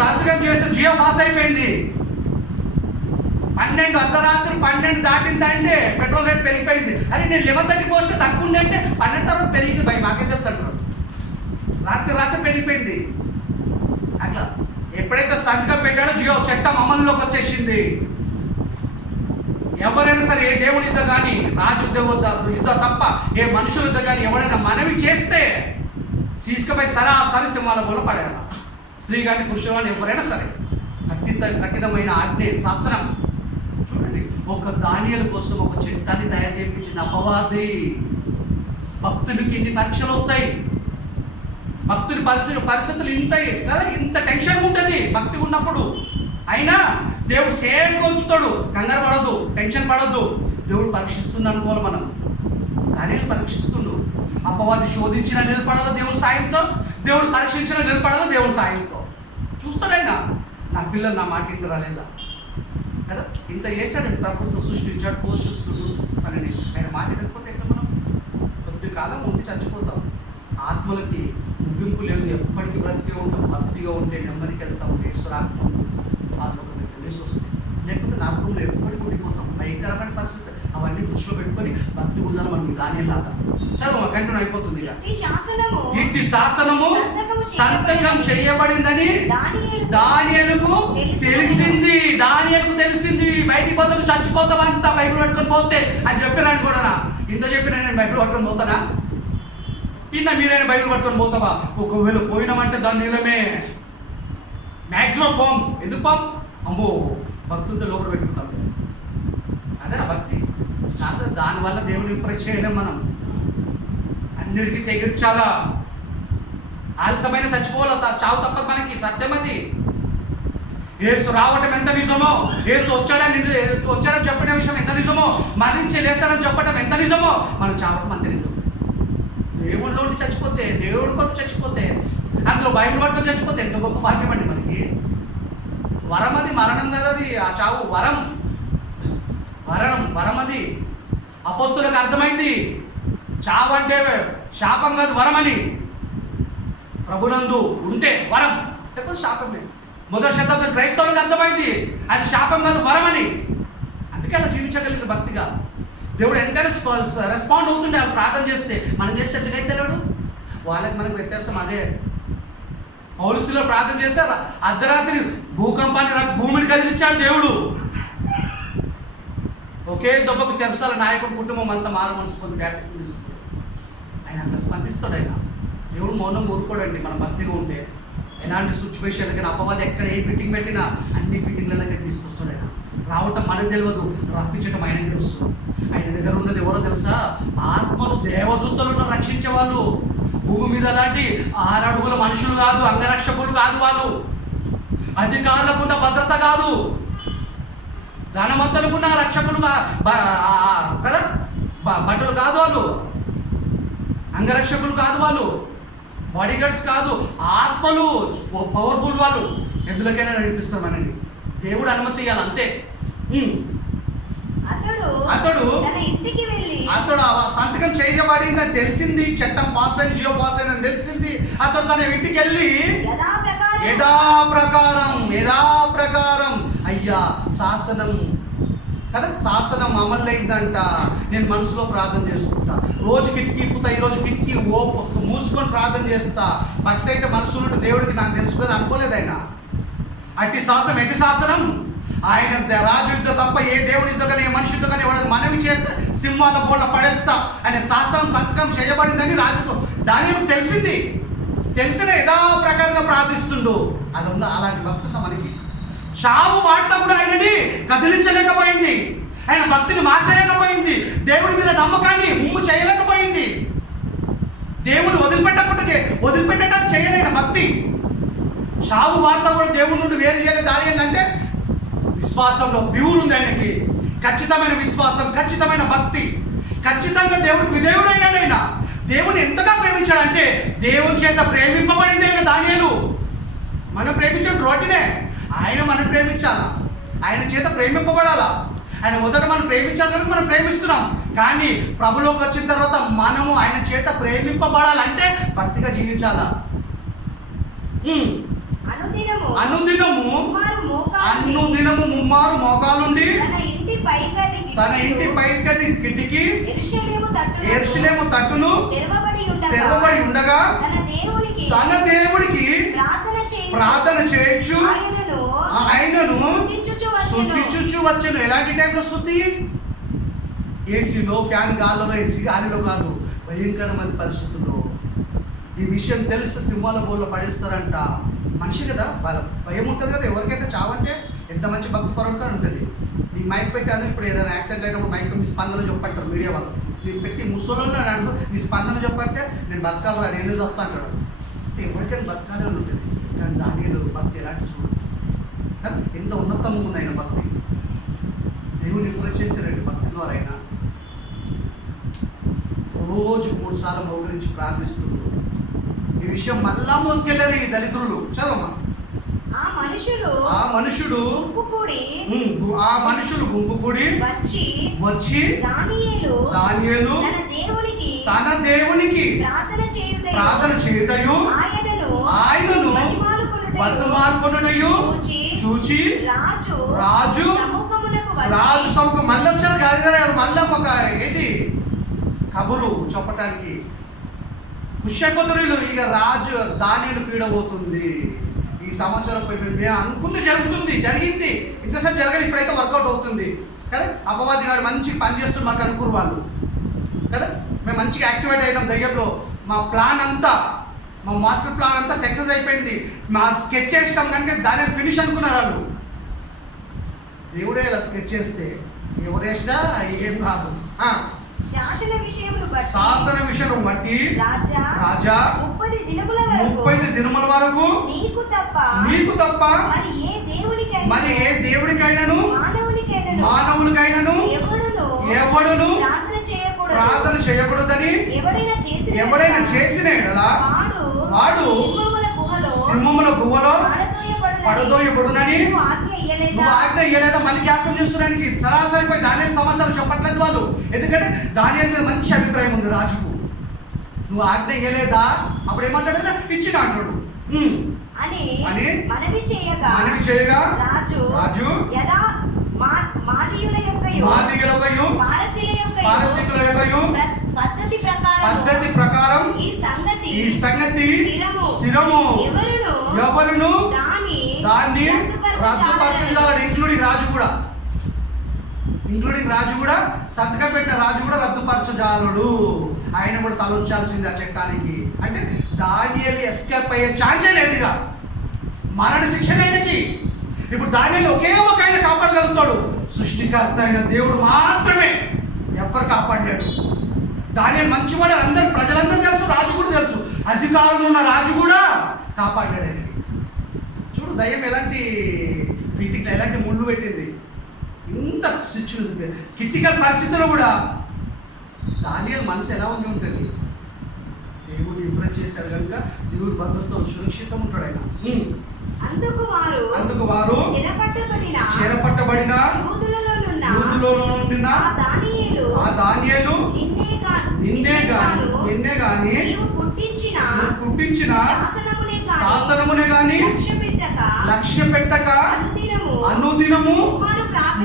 సంతకం చేసిన జియో పాస్ అయిపోయింది. 12 అర్ధరాత్రి 12 దాటిందంటే పెట్రోల్ రేట్ పెరిగిపోయింది. అరే నేను 11:30 పోస్ట్ తక్కువ ఉండే అంటే 12 తర్వాత పెరిగింది భయ, మాకేం తెలుసు అంటారు. రాత్రి పెరిగిపోయింది. అట్లా ఎప్పుడైతే సంతకం పెట్టాడో జియో చట్టం అమల్లోకి వచ్చేసింది. ఎవరైనా సరే, ఏ దేవుడి యుద్ధ కానీ, రాజు యుద్ధ తప్ప ఏ మనుషుల యుద్ధ కానీ ఎవరైనా మనవి చేస్తే తీసుకుపోయి సరాసరి సింహాల కూడా పడేయాలి. స్త్రీ కానీ పురుషులు కానీ ఎవరైనా సరే. కఠినమైన ఆజ్ఞ, శాస్త్రం. చూడండి, ఒక దానియేలు కోసం ఒక చట్టాన్ని తయారు చేయించిన అపవాది. భక్తులకి ఇన్ని పరీక్షలు వస్తాయి, భక్తుని పరిస్థితులు ఇంతాయి కదా, ఇంత టెన్షన్ ఉంటుంది భక్తి ఉన్నప్పుడు. అయినా దేవుడు సేఫ్గా ఉంచుతాడు. కంగారు పడద్దు, టెన్షన్ పడద్దు. దేవుడు పరీక్షిస్తున్నాడు అనుకోవాలి మనం. దానియేలు పరీక్షిస్తుండు. అపవాది శోధించిన నిలబడాలి దేవుని సాయంతో, దేవుడు పరీక్షించిన నిలబడాలి దేవుని సాయంతో. చూస్తాడైనా నా పిల్లలు నా మాట ఇంత రాలేదా కదా, ఇంత చేశాడు. ప్రభుత్వం సృష్టించాడు, పోషిస్తుడు అని. ఆయన మాట వినకపోతే ఎక్కడ మనం కొద్ది కాలం ఉండి చచ్చిపోతాం. ఆత్మలకి ముగింపు లేదు, ఎప్పటికీ బ్రతికే ఉంటాం. భక్తిగా ఉంటే నెమ్మదికి వెళ్తాం. ఈశ్వరాత్మ ఆత్మకు తెలిసి వస్తుంది. లేకపోతే నరకంలో ఎప్పటికీ ఉండిపోతాం. భయంకరమైన పరిస్థితి. అవన్నీ దృష్టిలో పెట్టుకొని భక్తి ఉండాలి మనం. దానిలాగా చదువు కంటిన్యూ అయిపోతుంది. ఇంటి శాసనము సంతకం చేయబడిందని దానియేలుకు తెలిసింది. బయటికి పోతే చచ్చిపోతాం అంతా బైబిల్ పట్టుకొని పోతే అని చెప్పినాను కూడా. ఇంత చెప్పినా నేను బైబిల్ పట్టుకొని పోతానా? ఇంత మీరైనా బైబిల్ పట్టుకొని పోతావా? ఒకవేళ పోయినామంటే దాని నీళ్ళమే మ్యాక్సిమం పోం. ఎందుకు పోం? అమ్మో భక్తుంటే లోపల పెట్టుకుంటాం. అదే భక్తి. దానివల్ల దేవుని ఇంప్రెస్ చేయలేం మనం. అన్నిటికీ తెగించాలా. ఆలస్యమైన చచ్చిపోవాల, చావు తప్పదు మనకి. సత్యం అది. యేసు రావటం ఎంత నిజమో, యేసు వచ్చాడని చెప్పిన విషయం ఎంత నిజమో, మరణించి లేస్తాడని చెప్పడం ఎంత నిజమో, మనం చావటం అంత నిజం. దేవుడిలో ఉండి చచ్చిపోతే, దేవుడి కొరకు చచ్చిపోతే, అందులో బయట పట్టుకొని చచ్చిపోతే ఎంత గొప్ప భాగ్యం అండి మనకి. వరం అది, మరణం కదా అది. ఆ చావు వరం అది. అపోస్తులకు అర్థమైంది చావు అంటే శాపం కాదు, వరం అని. ప్రభునందు ఉంటే వరం, లేకపోతే శాపమే. మొదటి శతాబ్దం క్రైస్తవులకు అర్థమైంది అది శాపం కాదు, వరం అని. అందుకే అలా జీవించగలిగిన భక్తిగా. దేవుడు ఎంతైనా రెస్పాండ్ అవుతుండే వాళ్ళు ప్రార్థన చేస్తే. మనం చేస్తే ఎందుకైతే తెలియడు. వాళ్ళకి మనకు వ్యత్యాసం అదే. పౌలుసులో ప్రార్థన చేస్తే అర్ధరాత్రి భూకంపాన్ని భూమిని కదిలించాడు దేవుడు. ఒకే దెబ్బకు చెరసాల నాయకుడు కుటుంబం అంతా మారు మనసు పొంది బ్యాప్టిజం తీసుకుంటాడు. ఆయన అట్లా స్పందిస్తాడు. ఆయన దేవుడు మౌనం ఊరుకోడండి మనం భక్తిగా ఉంటే. ఆయన ఎలాంటి సిచ్యువేషన్ కానీ అపవాది ఎక్కడ ఏ ఫిట్టింగ్ పెట్టినా అన్ని ఫిట్టింగ్లలోకి తీసుకొస్తాడు ఆయన. రావటం మనకు తెలియదు, రప్పించటం ఆయనకు తెలుసు. ఆయన దగ్గర ఉన్నది ఎవరో తెలుసా? ఆత్మను దేవదూతలను రక్షించే వాళ్ళు. భూమి మీద అలాంటి 6 అడుగుల మనుషులు కాదు, అంగరక్షకులు కాదు వాళ్ళు. అధికారులకున్న భద్రత కాదు, ధనవంతులకున్న రక్షకులు కదా, బట్టలు కాదు వాళ్ళు, అంగరక్షకులు కాదు వాళ్ళు, బాడీగార్డ్స్ కాదు, ఆత్మలు పవర్ఫుల్ వాళ్ళు. ఎందులోకైనా నడిపిస్తామనండి, దేవుడు అనుమతి ఇవ్వాలి అంతే. అతడు అతడు సంతకం చేయబడిందని తెలిసింది, చట్టం పాస్ అయింది, జియో పాస్ అయిందని తెలిసింది. అతడు తన ఇంటికి వెళ్ళి యథాప్రకారం అయ్యా శాసనం కదా, శాసనం అమలైందంట. నేను మనసులో ప్రార్థన చేసుకుంటా, రోజు కిటికీ ఇప్పుతా, ఈరోజు కిటికీ మూసుకొని ప్రార్థన చేస్తా. భక్తి అయితే మనసులో దేవుడికి నాకు తెలుసు కదా అనుకోలేదు ఆయన. అట్టి శాసనం ఎట్టి శాసనం? ఆయన రాజు యుద్ధ తప్ప ఏ దేవుడి యుద్ధ కానీ ఏ మనిషి యుద్ధ కానీ ఎవరైనా మనవి చేస్తే సింహాల బోళ్ళ పడేస్తా అనే శాసనం సంతకం చేయబడిందని రాజుకు దానిలో తెలిసిన యథా ప్రకారంగా ప్రార్థిస్తుండు. అది ఉందా? అలాంటి భక్తులు మనకి చావు వార్త కూడా ఆయనని కదిలించలేకపోయింది, ఆయన భక్తిని మార్చలేకపోయింది, దేవుడి మీద నమ్మకాన్ని ముమ్ము చేయలేకపోయింది, దేవుని వదిలిపెట్టేటట్టు చేయలేని భక్తి. చావు వార్త కూడా దేవుడి నుండి వేరు చేయలేదు. దాని ఏంటంటే విశ్వాసంలో ప్యూర్ ఉంది ఆయనకి, ఖచ్చితమైన విశ్వాసం, ఖచ్చితమైన భక్తి, ఖచ్చితంగా దేవుడికి విధేయుడయ్యాడు. ఆయన దేవుని ఎంతగా ప్రేమించాడంటే దేవుని చేత ప్రేమింపబడింది ఆయన దానియేలు. మనం ప్రేమించడం రోటినే, ఆయన మనం ప్రేమించాలా, ఆయన చేత ప్రేమింపబడాలా. ఆయన మొదట మనం ప్రేమించాలి కనుక మనం ప్రేమిస్తున్నాం. కానీ ప్రభులోకి వచ్చిన తర్వాత మనము ఆయన చేత ప్రేమింపబడాలంటే భక్తిగా జీవించాలా. అనుదినము ముమ్మారు మోకాలుండి తన ఇంటి పైగది కిటికీ యెరూషలేము తట్టును తెరవబడి ఉండగా తన దేవుడికి ప్రార్థన చేయొచ్చు, ఆయనను స్తుతించుచు వచ్చెను. ఎలాంటి టైంలో స్తుతి? ఏసీలో, ఫ్యాన్ గాల్లో, ఏసీ గాలిలో కాదు, భయంకరమైన పరిస్థితుల్లో. ఈ విషయం తెలిసి సింహాల బోల్లో పడేస్తారంట. మనిషి కదా, భయం ఉంటుంది కదా ఎవరికైనా. చావంటే ఎంత మంచి భక్తి పరంగా ఉంటుంది. నీకు మైక్ పెట్టాను, ఇప్పుడు ఏదైనా యాక్సిడెంట్ అయినప్పుడు మైక్ మీ స్పందన చెప్పంటారు మీడియా వాళ్ళు. నీకు పెట్టి ముసలోళ్ళు అంటూ నీ స్పందన చెప్పంటే నేను బతకాలి, నేను ఎందుకు వస్తా అంటాడు. ఎవరికైనా బతకాలే ఉంటుంది. కానీ దానిలో భక్తి ఎలాంటి చూడు, ఎంత ఉన్నతంగా ఉంది ఆయన భక్తి. దేవుని కూడా చేశారండి భక్తి ద్వారా. ఆయన రోజు 3 సార్లు మోకరించి ప్రార్థిస్తున్నారు. ఈ విషయం మళ్ళా మోసుకెళ్ళారు ఈ దళితులు. చదవమ్మా. ఆ మనుషుడు గుంపు కూడి వచ్చి దానియేలు తన దేవునికి ప్రార్థన చేయుటయు ఆయనను బతిమాలుకొనుటయు చూచి రాజు సముఖం మళ్ళీ వచ్చారు కాదు, మళ్ళా ఒక ఏది కబురు చెప్పటానికి. కుష్యపతులు ఇక రాజు దానియేలు పీడబోతుంది. ఈ సంవత్సరం మేము అనుకుంది జరిగింది, ఇంతసేపు జరగాలి, ఇప్పుడైతే వర్కౌట్ అవుతుంది కదా. అపవాది గారు మంచి పని చేస్తున్నారు మాకు అనుకురు వాళ్ళు కదా. మేము మంచిగా యాక్టివేట్ అయినాం దగ్గరలో. మా ప్లాన్ అంతా, మా మాస్టర్ ప్లాన్ అంతా సక్సెస్ అయిపోయింది. మా స్కెచ్ చేసినాం కనుక దాని ఫినిష్ అనుకున్నారు వాళ్ళు. దేవుడే ఇలా స్కెచ్ చేస్తే ఎవరు వేసినా ఏం కాదు. శాసన విషయం బట్టి రాజా 30 దినముల వరకు నీకు తప్ప మరి ఏ దేవుడికైనాను మానవునికైనాను ఎవడును ప్రార్థన చేయకూడదని ఎవడైనా చేసిన వాడు సింహముల గుహలో పడదోయబడునని నువ్వు ఆజ్ఞ ఇయ్యలేదా? మళ్ళీ జ్ఞాపకం చేస్తున్నానికి సరాసరిపోయి దానియేలు సమాచారం చెప్పట్లేదు వాళ్ళు. ఎందుకంటే దానియేలు మీద మంచి అభిప్రాయం ఉంది రాజుకు. నువ్వు ఆజ్ఞ ఇయ్యలేదా? అప్పుడు ఏమంటాడు? ఇచ్చిన అంటాడు అని మనవి చేయగా రాజు మాదీయుల యొక్కయు పారసీకుల యొక్కయు పద్ధతి ప్రకారం ఈ సంగతి స్థిరము, ఎవరును దాన్ని రద్దుపరచాలి. ఇంక్లూడింగ్ రాజు కూడా సంతకం పెట్టిన రాజు కూడా రద్దుపరచజాలుడు. ఆయన కూడా తలొచ్చాల్సింది ఆ చట్టానికి. అంటే దానియేలు ఎస్కేప్ అయ్యే ఛాన్సే లేదుగా. మరణ శిక్షణ ఆయనకి. ఇప్పుడు దానిలో ఒకే ఒక ఆయన కాపాడగలుగుతాడు, సృష్టికర్త అయిన దేవుడు మాత్రమే. ఎవ్వరు కాపాడలేడు. దానియేలు మంచివాడు, అందరు ప్రజలందరూ తెలుసు, రాజు కూడా తెలుసు, అధికారంలో ఉన్న రాజు కూడా కాపాడలేడు ఆయనకి. చూడు దయ్యం ఎలాంటి ఫిట్టింగ్, ఎలాంటి ముళ్ళు పెట్టింది. ఇంత క్రిటికల్ పరిస్థితుల్లో కూడా దానియేలు మనసు ఎలా ఉండి ఉంటుంది? దేవుడు ఇంప్రెస్ చేశారు కనుక దేవుడు భద్రతతో సురక్షితం ఉంటాడు ఆయన. అందుకు వారు చెరపట్టబడిన యూదులలో నుండిన ఆ దానియేలు నిన్నే గాని నీవు పుట్టించిన శాసనమునే గాని లక్ష్య పెట్టక అనుదినము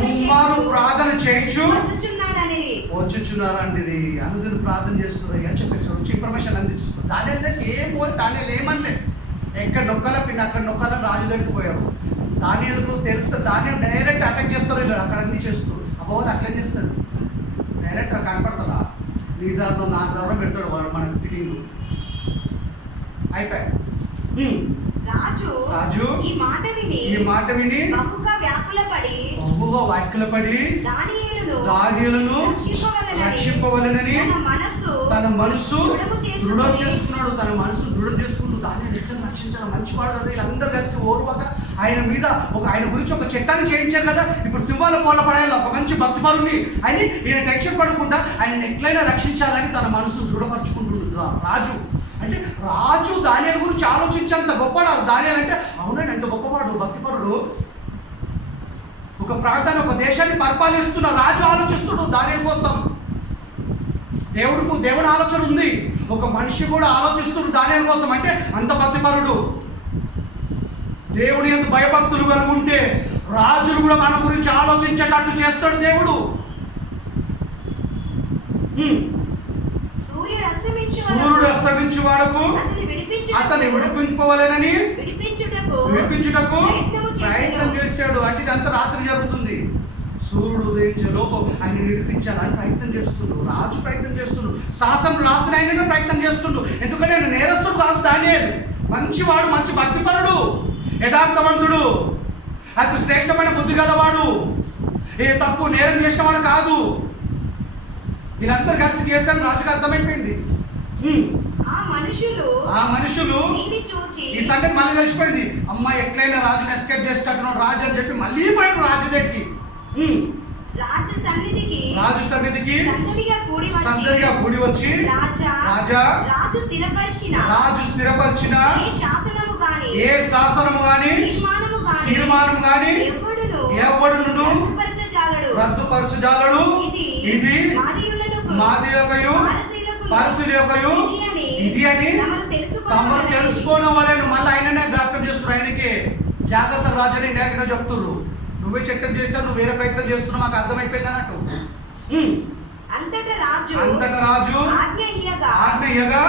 ముమ్మారు ప్రార్థన చేయించు వచ్చుచున్నారండి. అనుదిన ప్రార్థన చేస్తున్నారు అని చెప్పేసి ఇన్ఫర్మేషన్ అందిస్తారు. దానియేలుకి ఏం పోయి దానియేలు ఏమంటే ఎక్కడ నొక్కల పిన్న అక్కడ నొక్కల రాజు దగ్గరికి పోయారు. దానియేలుకు తెలిస్తే దానియేలు డైరెక్ట్ అటాక్ చేస్తారు. వీళ్ళు అక్కడ అన్ని చేస్తూ అపోవద్దు అట్లా చేస్తారు. డైరెక్ట్ కనపడతాడా? నీ దారిలో నా దారిలో పెడతాడు వాడు మనకి ఫిట్టింగ్ అయిపోయాయి. రాజు ఈ మాట విని బహుగా వ్యాకులపడి దానియేలును రక్షింపవలెనని తన మనసు దృఢం చేసుకున్నాడు. తన మనసు దృఢం చేసుకుంటూ దానియేలు ఎట్లా రక్షించాలి, మంచివాడు కదా. వీళ్ళందరూ కలిసి ఓర్వక ఆయన మీద ఆయన గురించి ఒక చట్టాన్ని చేయించారు కదా. ఇప్పుడు సింహాల పోల పడాలి ఒక మంచి భక్తిపరుని అని ఈయన టెన్షన్ పడకుండా ఆయన ఎట్లయినా రక్షించాలని తన మనసు దృఢపరుచుకుంటున్నాడు రాజు. అంటే రాజు దానియేలు గురించి ఆలోచించేంత గొప్పవాడు దానియేలు. అంటే అవునండి, ఎంత గొప్పవాడు, భక్తిపరుడు. ఒక ప్రాంతాన్ని ఒక దేశాన్ని పరిపాలిస్తున్న రాజు ఆలోచిస్తుడు దానియేలు కోసం. దేవుడి ఆలోచన ఉంది. ఒక మనిషి కూడా ఆలోచిస్తుడు దానియేలు కోసం. అంటే అంత భక్తిపరుడు. దేవుడి యందు భయభక్తులు కలిగి ఉంటే రాజులు కూడా మన గురించి ఆలోచించేటట్టు చేస్తాడు దేవుడు. సూర్యుడు అస్తమించు వాడకు అతన్ని విడిపింపవలెనని విడిపించుటకు ప్రయత్నం చేశాడు. అంటే ఇదంతా రాత్రి జరుగుతుంది. సూర్యుడు ఉదయించే లోపం ఆయన విడిపించాలని ప్రయత్నం చేస్తున్నాడు. రాజు ప్రయత్నం చేస్తున్నాడు. శాసనం రాసిన ఆయన ప్రయత్నం చేస్తున్నాడు. ఎందుకంటే ఆయన నేరస్తుడు కాదు దానియేలు. మంచివాడు, మంచి భక్తిపరుడు, యథార్థవంతుడు, అతి శ్రేష్టమైన బుద్ధి గలవాడు, ఏ తప్పు నేరం చేసినవాడు కాదు. వీళ్ళందరూ కలిసి చేశాను రాజుకు అర్థమైపోయింది. ఆ మనుషులు ఈ సంగతి మళ్ళీ తెలిసిపోయింది. అమ్మ ఎట్లయినా రాజుని ఎస్కేప్ చేసేటట్టున్నాడు రాజు అని చెప్పి మళ్ళీ పోయాడు రాజు దగ్గరికి. రాజు సన్నిధికి సందడిగా కూడి వచ్చి రాజు స్థిరపరిచిన ఏ శాసనము గాని తీర్మానము గాని ఎవడును రద్దుపరచజాలడు. ఇది మాదీయులకయు పారసీయులకయు ఇది అని తమరు తెలుసుకోవాలని మళ్ళీ ఆయననే జ్ఞాపకం చేస్తున్నారు. ఆయనకి జాగ్రత్త రాజు అని డైరెక్ట్గా చెప్తున్నారు. నువ్వే చట్టం చేశావు, నువ్వు వేరే ప్రయత్నం చేస్తున్నావు, మాకు అర్థమైపోయింది అన్నట్టు. అంతట రాజు ఆజ్ఞ ఇయ్యగా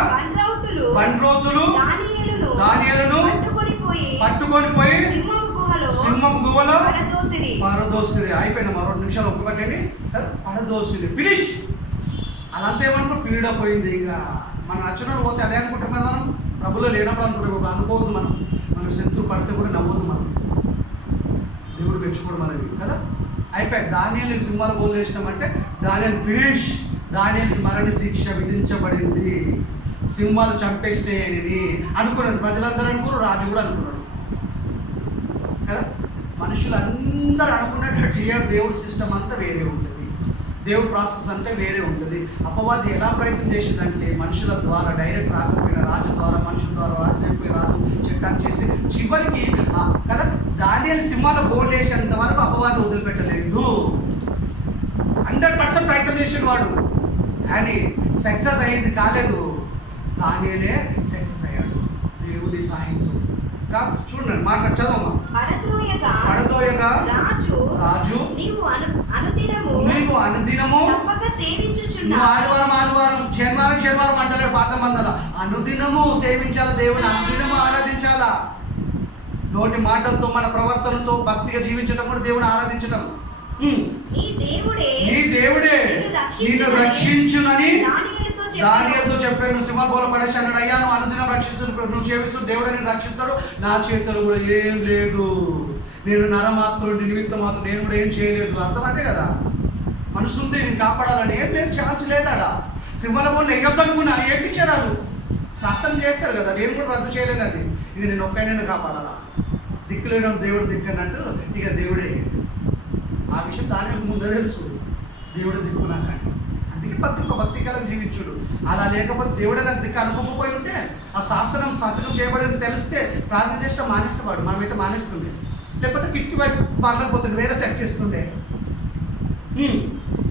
బండ్రోతులు దానియేలును పట్టుకొని పోయి సింహం గుహలో పరదోసిరి. అయిపోయింది. మరో 2 నిమిషాలు ఒక్కబట్టండి. పరదోసిరి ఫినిష్. అలంతా ఏమనుకో పీడ పోయింది. ఇంకా మన నచ్చిన పోతే అదే అనుకుంటాం కదా. మనం ప్రభులో లేనప్పుడు అనుకుంటాం. అనుకోవద్దు. మనం శత్రువు పడితే కూడా నవ్వద్దు. మనం దేవుడు పెంచుకోవడం మనవి కదా. అయిపోయి దానియేలు సింహాలు బోల్ చేసినామంటే దానియేలు ఫినిష్. దానియేలుకి మరణ శిక్ష విధించబడింది. సింహాలు చంపేసినాయని అనుకున్నారు ప్రజలందరూ, అనుకున్నారు, రాజు కూడా అనుకున్నాడు కదా. మనుషులు అందరూ అనుకున్నట్టు చేయడు. దేవుడి సిస్టమ్ అంతా వేరే ఉంటుంది. దేవుడి ప్రాసెస్ అంటే వేరే ఉంటుంది. అపవాది ఎలా ప్రయత్నం చేసిందంటే మనుషుల ద్వారా డైరెక్ట్ రాకపోయినా రాజు ద్వారా, మనుషుల ద్వారా, రాజు చెప్పి రాజు చట్టాన్ని చేసి చివరికి కదా దానియేలు సింహాల బోల్ వేసేంత వరకు అపవాది వదిలిపెట్టలేదు. 100% ప్రయత్నం చేసిన వాడు, కానీ సక్సెస్ అయ్యింది కాలేదు. దానియేలే సక్సెస్ అయ్యాడు దేవుడి సహాయంతో. చూడండి మాట్లాడు చదవమ్మా. పడదోయగా రాజు నీవు అనుదినము ఆదివారం శనివారం అంటలే పాత మందల అనుదినము సేవించాలా దేవుని, అనుదినము ఆరాధించాలా. నోటి మాటలతో మన ప్రవర్తనతో భక్తిగా జీవించడం కూడా దేవుని ఆరాధించడం. నీ దేవుడే నిన్ను రక్షించునని దానియేలుతో చెప్పాడు, నువ్వు సింహ బోల పడేసి అన్నాడు. అయ్యా నువ్వు అనుదినం నువ్వు సేవిస్తూ దేవుడు నేను రక్షిస్తాడు. నా చేతులు కూడా ఏం లేదు, నేను నరమాత్రుడి నిమిత్తం మాత్రం నేను కూడా ఏం చేయలేదు. అర్థమైతే కదా, మనసు ఉంది నేను కాపాడాలని. ఏం లేదు, ఛాన్స్ లేదాడా. సింహాల బోళ్ళు వేయొద్దు అనుకున్నా, ఏపించారు వాళ్ళు, శాసనం చేస్తారు కదా. నేను కూడా రద్దు చేయలేను అది. ఇక నేను ఒక్కైనా కాపాడాలా, దిక్కులేని దేవుడు దిక్కన్నట్టు ఇక దేవుడే. ఆ విషయం దానికి ముందే తెలుసు, దేవుడు దిక్కు నాకు అని. అందుకే భక్తి కలం జీవించుడు. అలా లేకపోతే దేవుడే నాకు దిక్కు అనుకోకపోయి ఉంటే, ఆ శాస్త్రం సంతకం చేయబడేది తెలిస్తే ప్రార్థన చేస్తే మానేసేవాడు. మనమైతే మానేస్తుండే, లేకపోతే కిక్కి వైపు పారలేకపోతుంది, వేరే సెట్ చేస్తుండే.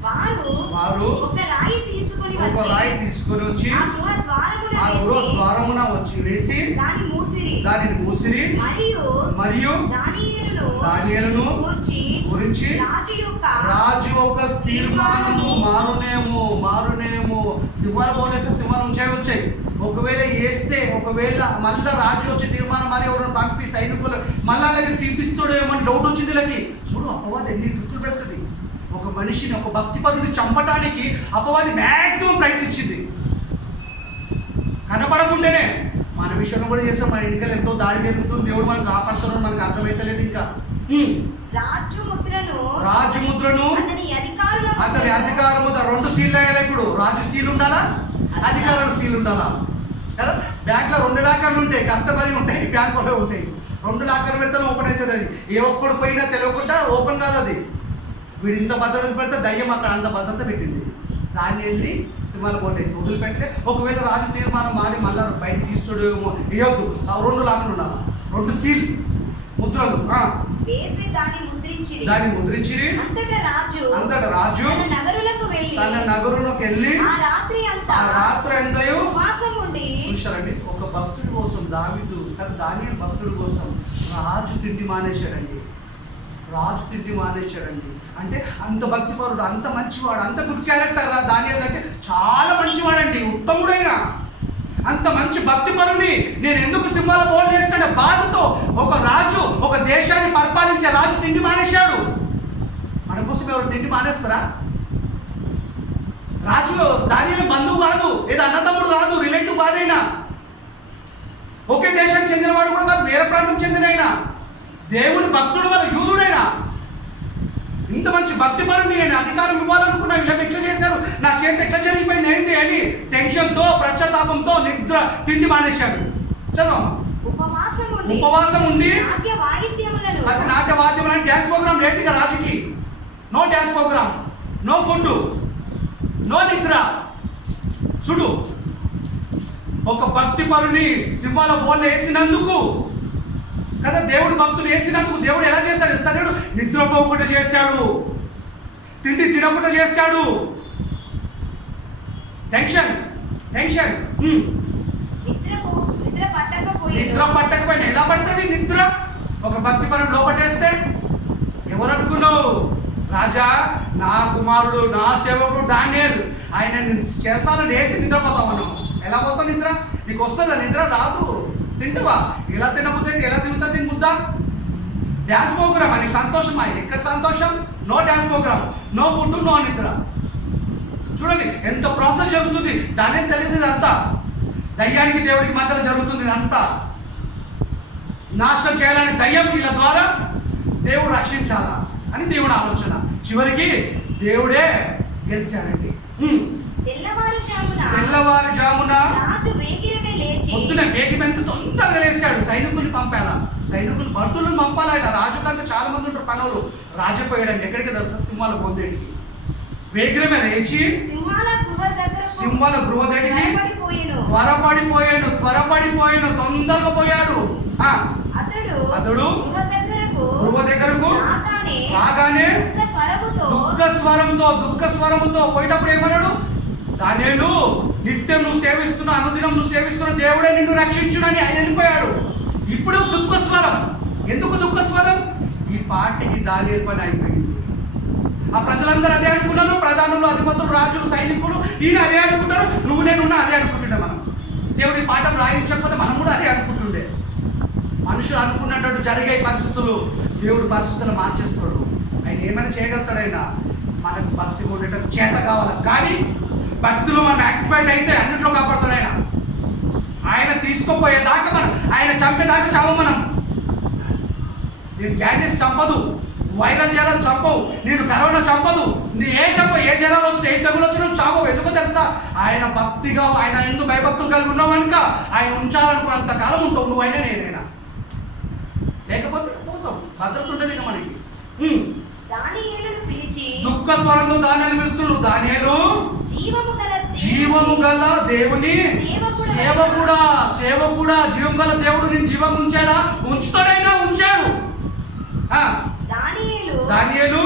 వారు ఒక రాయి తీసుకొని వచ్చి ఆ గృహ ద్వారమున వచ్చి వేసి దానిని మూసిరి. మరియు దానియేలును గురించి రాజు యొక్క తీర్మానము మారునేమో. సింహాలు పోలేస్తే సింహాలు వచ్చాయి. ఒకవేళ వేస్తే, ఒకవేళ మళ్ళా రాజు వచ్చే తీర్మానం మరి ఎవరైనా పంపి సైనికులు మళ్ళా అలాగే తీపిస్తాడో ఏమో డౌట్ వచ్చింది వీళ్ళకి. చూడు అపవాది ఎన్ని ట్రిక్కులు పెడుతుంది. ఒక మనిషిని, ఒక భక్తిపరుడిని చంపటానికి అపవాది మ్యాక్సిమం ప్రయత్నించింది. కనపడకుండానే మన విషయంలో కూడా చేస్తాం. మన ఎన్నికలు ఎంతో దాడి జరుగుతుంది, దేవుడు మనకు కాపాడుతున్నాడు, మనకు అర్థమైతలేదు. ఇంకా రాజుముద్రను అతని అధికారము 2 సీళ్ళు అయ్యాలి. ఇప్పుడు రాజు సీలు ఉండాలా, అధికారుల సీలు ఉండాలా కదా. బ్యాంక్లో 2 లాకర్లు ఉంటాయి, కస్టమర్ ఉంటాయి, బ్యాంకులో ఉంటాయి. 2 లాకర్లు పెడితే ఓపెన్ అవుతుంది. అది ఏ ఒక్కడు పోయినా తెలియకుండా ఓపెన్ కాదు అది. వీడు ఇంత భద్రత పెడితే దయ్యం అక్కడ అంత భద్రత పెట్టింది. దాన్ని వెళ్ళి సింహాల కొట్టేసి వదిలిపెట్టే. ఒకవేళ రాజు తీర్మానం మారి మళ్ళా బయటకు తీసుకోడు వేయొద్దు. 2 లాకర్లు ఉండాలి, 2 సీల్ ముద్రలు దాన్ని ముద్రించిరి. అంతటా రాజు తన నగరులోకి వెళ్ళి ఆ రాత్రి అంతయు చూశారండి. ఒక భక్తుడి కోసం, దావీదు కదా, దానియేలు భక్తుడి కోసం రాజు తిండి మానేశాడండి. అంటే అంత భక్తిపరుడు, అంత మంచివాడు, అంత గుడ్ క్యారెక్టర్. దానియేలు అంటే చాలా మంచివాడండి, ఉత్తముడైన అంత మంచి భక్తిపరుని నేను ఎందుకు సింహాల బోల్ చేసిన బాధతో ఒక రాజు, ఒక దేశాన్ని పరిపాలించే రాజు తిండి మానేశాడు. మన కోసం ఎవరు తిండి మానేస్తారా? రాజు దానియేలు బంధువు కాదు, ఏదో అన్నదమ్ముడు కాదు, రిలేటివ్ కాదైనా, ఒకే దేశానికి చెందినవాడు కూడా కాదు, వేరే ప్రాంతం చెందినైనా, దేవుని భక్తుడు, మన యూదుడైనా, ఇంత మంచి భక్తిపరుని నేను అధికారం ఇవ్వాలనుకున్నా, ఇలా ఎట్లా చేశారు, నా చేతి ఎట్లా జరిగిపోయింది ఏంటి అని టెన్షన్తో, పశ్చాత్తాపంతో నిద్ర తిండి మానేశాడు. చదవమ్మా. ఉపవాసం ఉండి అది నాట్య వాద్యం అని డ్యాన్స్ ప్రోగ్రామ్ లేదు ఇక రాజుకి. No dance programme, no food, no నిద్ర. చూడు, ఒక భక్తిపరుని సింహాల బోర్లు వేసినందుకు కదా, దేవుడు భక్తులు వేసినందుకు దేవుడు ఎలా చేశాడు తెలుసా? నిద్రపోకుండా చేశాడు, తిండి తినకుండా చేశాడు. టెన్షన్ నిద్ర పట్టకపోయినా ఎలా పడుతుంది నిద్ర? ఒక భక్తిపరుడు లోపటేస్తే ఎవరు అనుకున్నావు? రాజా, నా కుమారుడు, నా సేవకుడు దానియేలు, ఆయన చేసాలని వేసి నిద్రపోతాం మనం. ఎలా పోతావు నిద్ర? నీకు వస్తుందా నిద్ర? రాదు. తింటువా? ఎలా తినబుద్ది, ఎలా తిరుగుతుంది నేను ముద్ద? డ్యాన్స్ ప్రోగ్రామ్ నీకు సంతోషమా? ఎక్కడ సంతోషం? No dance programme, no food, no నిద్ర. చూడండి ఎంత ప్రాసెస్ జరుగుతుంది. దాని తెలియదు అంతా. దయ్యానికి దేవుడికి మధ్యలో జరుగుతుంది అంతా. నాశనం చేయాలని దయ్యం వీళ్ళ ద్వారా దేవుడు రక్షించాలా అని దేవుడు ఆలోచన. చివరికి దేవుడే గెలిచాడండి. తెల్లవారుజామున పొద్దున వేగిమెంత తొందరగా లేచాడు. సైనికుల్ని పంపాలా, సైనికులు భటులను పంపాలట. రాజు కంటే చాలా మంది ఉంటారు పనులు. రాజు పోయాడండి ఎక్కడికి తెలుసా? సింహాల పొందేటికి. వేగిరమే లేచి సింహాల గృహ దగ్గరికి త్వరపడిపోయాను, తొందరగా పోయాడు. అతడు గృహ దగ్గరకు రాగానే దుఃఖ స్వరముతో పోయేటప్పుడు ఏమన్నాడు? దానియేలు, నిత్యం నువ్వు సేవిస్తున్నా, అనుదినం నువ్వు సేవిస్తున్న దేవుడే నిన్ను రక్షించునని ఆయన వెళ్ళిపోయాడు. ఇప్పుడు దుఃఖ స్వరం. ఎందుకు దుఃఖ స్వరం? ఈ పార్టీకి దానియేలు పని అయిపోయింది. ఆ ప్రజలందరూ అదే అనుకున్నారు, ప్రధానులు, అధిపతులు, రాజులు, సైనికులు, ఈయన అదే అనుకుంటారు. నువ్వు నేనున్నా అదే అనుకుంటుండే. మనం దేవుడి పాఠం రాయించకపోతే మనం కూడా అదే అనుకుంటుండే. మనుషులు అనుకున్నట్టు జరిగే పరిస్థితులు దేవుడు పరిస్థితులు మార్చేస్తాడు. ఆయన ఏమైనా చేయగలుగుతాడు. ఆయన మనకు భక్తి ఉండటం చేత కావాలి. కానీ భక్తులు మనం యాక్టివేట్ అయితే అన్నింటిలో కాపాడుతాడు ఆయన. ఆయన తీసుకుపోయేదాకా మనం, ఆయన చంపేదాకా చావు మనం. నేను జాండీస్ చంపదు, వైరల్ జ్వరాలు చంపవు, నేను కరోనా చంపదు, ఏ జ్వరాలు వచ్చినా ఏ తెగులు వచ్చినా చావవు. ఎందుకో తెలుసా? ఆయన భక్తిగా, ఆయన ఎందుకు భయభక్తులు కలిగి ఉన్నావు కనుక ఆయన ఉంచాలనుకున్నంత కాలం ఉంటావు నువ్వు, అయినా నేనైనా. లేకపోతే పోతాం, భద్రత ఉండదు ఇక మనకి. దానియేలును పిలిచి దుఃఖ స్వరంలో దానియేలు పిలుస్తున్నాడు. దానియేలు జీవము గల దేవుని సేవకుడా. జీవం గల దేవుడు నేను జీవం ఉంచాడా? ఉంచుతాడైనా ఉంచాడు. దానియేలు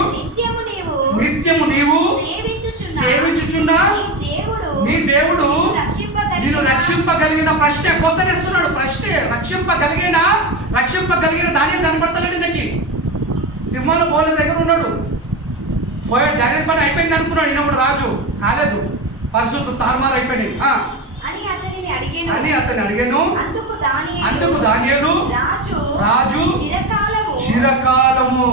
నిత్యము నీవు సేవించుచున్నా నీ దేవుడు నిన్ను రక్షింపగలిగిన ప్రశ్న క్వశ్చన్ ఇస్తున్నాడు. ప్రశ్న రక్షింపగలిగిన దానియేలు కనపడతాడు. నీకు సింహాల బోల దగ్గర ఉన్నాడు. డానియేలు పని అయిపోయింది అనుకున్నాడు. ఈయనప్పుడు రాజు కాలేదు, పరిశుద్ధ తారుమారు అయిపోయినాయి అని అతన్ని అడిగాను. అందుకు దానియేలు రాజు చిరకాలము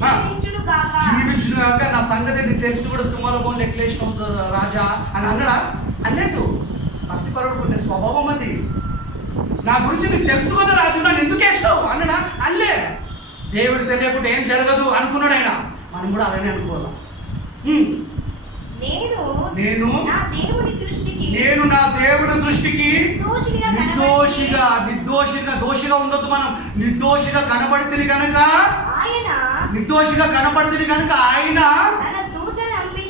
జీవించుగాక, నా సంగతి నీకు తెలుసు కూడా, సింహాల బోన్ ఎక్లేషన్ రాజా అని అన్నాడా? అనలేదు. భక్తిపరుడు ఉండే స్వభావం అది. నా గురించి నీకు తెలుసు కదా రాజు, నన్ను ఎందుకు వేస్తావు అన్నాడా? అల్లే. దేవుడికి తెలియకుండా ఏం జరగదు అనుకున్నాడు ఆయన. మనం కూడా అలానే అనుకోవాలా. నేను నా దేవుని దృష్టికి దోషిగా ఉండొద్దు. మనం నిర్దోషిగా కనబడితే కనుక ఆయన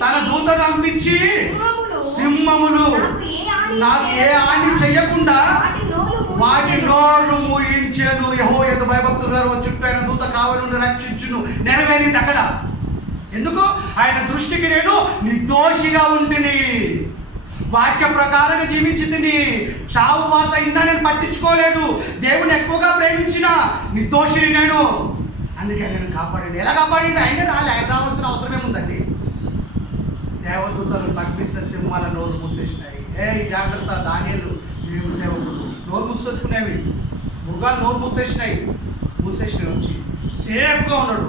తన దూతను పంపించి సింహములు నాకు ఏ హాని చెయ్యకుండా వాటి నోరు మూయించెను. యెహోవా భయభక్తుల చుట్టూ ఆయన దూత కావలి నుండి రక్షించును. నెరవేరింది అక్కడ. ఎందుకు? ఆయన దృష్టికి నేను నిర్దోషిగా ఉంటిని, వాక్య ప్రకారంగా జీవించితిని. చావు వార్త ఇన్నా నేను పట్టించుకోలేదు. దేవుని ఎక్కువగా ప్రేమించిన నిర్దోషిని నేను. అందుకే నేను కాపాడండి. ఎలా కాపాడండి? ఆయన రావాల్సిన అవసరం ఏముందండి? దేవదూతలను పంపిస్తే సింహాల నోరు మూసేసినాయి. జాగ్రత్త దానియేలు దేవుని సేవకుడు. నోరు మూసేసుకునేవి, మృగాలు నోరు మూసేసినాయి వచ్చి సేఫ్గా ఉన్నాడు.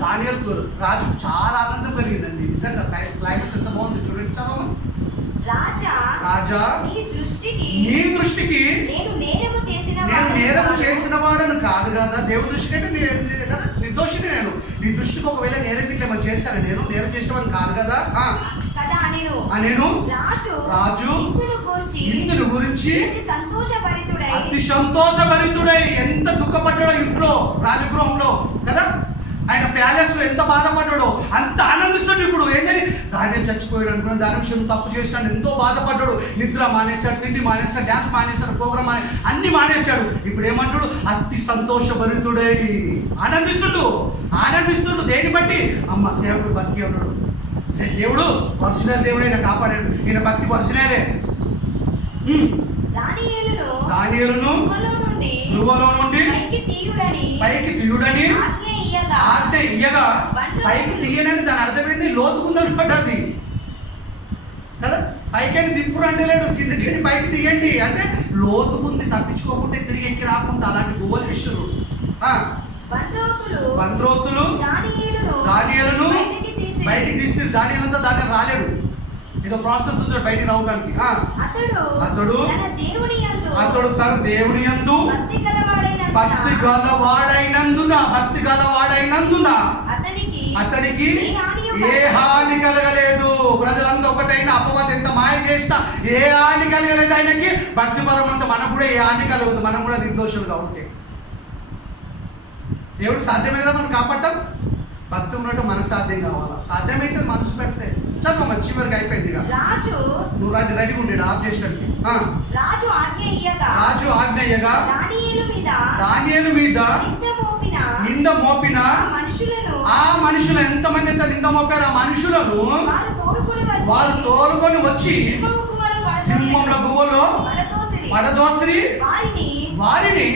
దానియేలు రాజుకు చాలా ఆనందం కలిగిందండి. నిజంగా క్లైమాక్స్ ఎంత బాగుంది చూడండి. చదవమా. రాజా నీ దృష్టికి నేను నేరము చేసిన వాడను కాదు కదా. దేవుడి దృష్టికి అయితే నిర్దోషిని నేను. నీ దృష్టికి ఒకవేళ నేరం ఇట్లా ఏమైనా చేశాను, నేను నేరం చేసిన వాడిని కాదు కదా. నేను రాజు ఇందుని గురించి అతి సంతోషభరితుడై ఎంత దుఃఖపడ్డాడో ఇంట్లో రాజగృహంలో కదా. ఆయన ప్యాలెస్ లో ఎంత బాధపడ్డాడో అంత ఆనందిస్తాడు. ఇప్పుడు ఏంటని దానియేలు చచ్చిపోయాడు అనుకున్నాడు, దాని విషయం తప్పు చేసినాడు, ఎంతో బాధపడ్డాడు. నిద్ర మానేశాడు, తిండి మానేశాడు, డ్యాన్స్ మానేశాడు, ప్రోగ్రామ్ అన్ని మానేశాడు. ఇప్పుడు ఏమంటాడు? అతి సంతోషభరితుడై ఆనందిస్తుడు. దేని బట్టి? అమ్మ సేవకుడు బతికే ఉన్నాడు. దేవుడు ఒరిజినల్ దేవుడు, ఆయన కాపాడాడు. ఈయన భక్తి ఒరిజినలే. దానియేలును గుహలో నుండి పైకి తీయుడని ఆజ్ఞ ఇయ్యగా, పైకి తీయనని దాని అర్థమైంది లోతుకుందనమాట అది కదా. పైకి దింపురు అంటే లేడు, కిందకి పైకి తీయండి అంటే లోతుకుంది, తప్పించుకోకుంటే తిరిగి ఎక్కి రాకుండా అలాంటి గువ్వలు ఇస్తారు. బంద్రోతులు దానియేలును బయటికి తీసి, దానియేలంతా దాన్ని రాలేడు. ఏదో ప్రాసెస్ ఉంది బయటికి రావడానికి. అతడు తన దేవుని యందు భక్తి గలవాడైనందున అతనికి ఏ హాని కలగలేదు. ప్రజలంతా ఒకటైనా అపవాది ఎంత మాయ చేసినా ఏ హాని కలగలేదు ఆయనకి. భక్తిపరమంతా మనకు కూడా ఏ హాని కలగదు. మనం కూడా నిర్దోషులుగా ఉంటే దేవుడికి సాధ్యమే కదా మనం కాపాడటం. భక్తి ఉన్నట్టు మనకు సాధ్యం కావాలా. సాధ్యమైతే మనసు పెడితే చదువు మంచి వరకు అయిపోయింది. నువ్వు రెడీగా ఉండే ఆఫ్ చేసినట్టు. రాజు ఆజ్ఞ ఇయ్యగా దానియేలు మీద నింద మోపిన ఆ మనుషులు ఎంతమంది అయితే నింద మోపారు, ఆ మనుషులను వారు తోలుకొని వచ్చి సింహంల గువ్వలో పడదోసిరి వారిని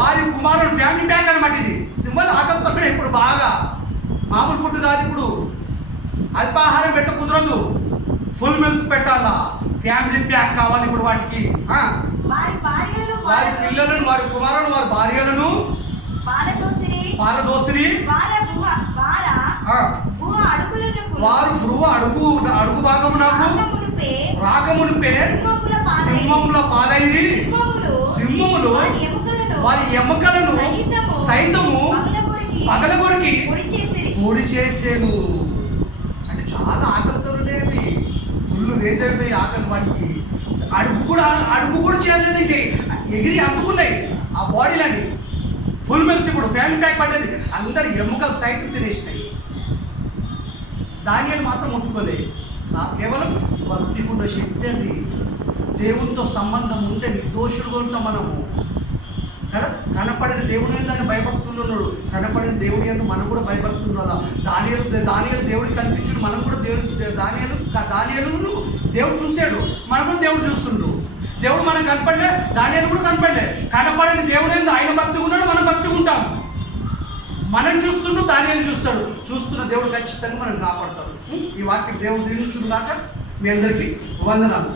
వారి కుమారులు ఫ్యామిలీ ప్యాక్ అనమాట. ఇది సింబల్ ఆటంతో ఇప్పుడు బాగా మామూలు ఫుడ్ కాదు. ఇప్పుడు అల్పాహారం పెట్ట కుదరదు, ఫుల్ మీల్స్ పెట్టాలా. ఫ్యామిలీ ప్యాక్ కావాలి ఇప్పుడు వాటికి. వారి పిల్లలను, వారి కుమారులను, వారి భార్యలను పారదోసిరి వారు భృవ అడుగు భాగమునకు రాకమునిపే సింహముల పాలైరి. సింహములు వారి ఎముకలను సైతము పగలగొరికి పొడి చేసేను. అంటే చాలా ఆకలితో ఉండేవి, ఫుల్ రేజ్ అయిపోయి ఆకలి వాటికి. అడుగు కూడా చేయలేదు, ఇంకే ఎగిరి అందుకున్నాయి ఆ బాడీలని. ఫుల్ మెల్స్ ఇప్పుడు ఫ్యామిలీ ప్యాక్ పడ్డది, అందరు ఎముకలు సైతం తినేసినాయి. దానియాలు మాత్రం ముట్టుకోలేదు. కేవలం భక్తికున్న శక్తి అది. దేవునితో సంబంధం ఉంటే నిర్దోషులుగా ఉంటాం మనము కదా. కనపడిన దేవుడు ఏంటంటే భయభక్తులు ఉన్నాడు, కనపడిన దేవుడు ఏందో మనం కూడా భయభక్తులు ఉండాలి. దానియాలు దేవుడికి కనిపించుడు, మనం కూడా దానియాలు దేవుడు చూశాడు, మనం కూడా దేవుడు చూస్తుండు. దేవుడు మనం కనపడలే, దానియాలు కూడా కనపడలే. కనపడిన దేవుడు ఏందో ఆయన భక్తిగా ఉన్నాడు, మనం భక్తిగా ఉంటాం. మనం చూస్తుండు, దానియాలు చూస్తాడు. చూస్తున్న దేవుడు ఖచ్చితంగా మనం కాపాడతాడు. ఈ వాక్యం దేవుడు దీవించుగాక. మీ అందరికీ వందనాలు.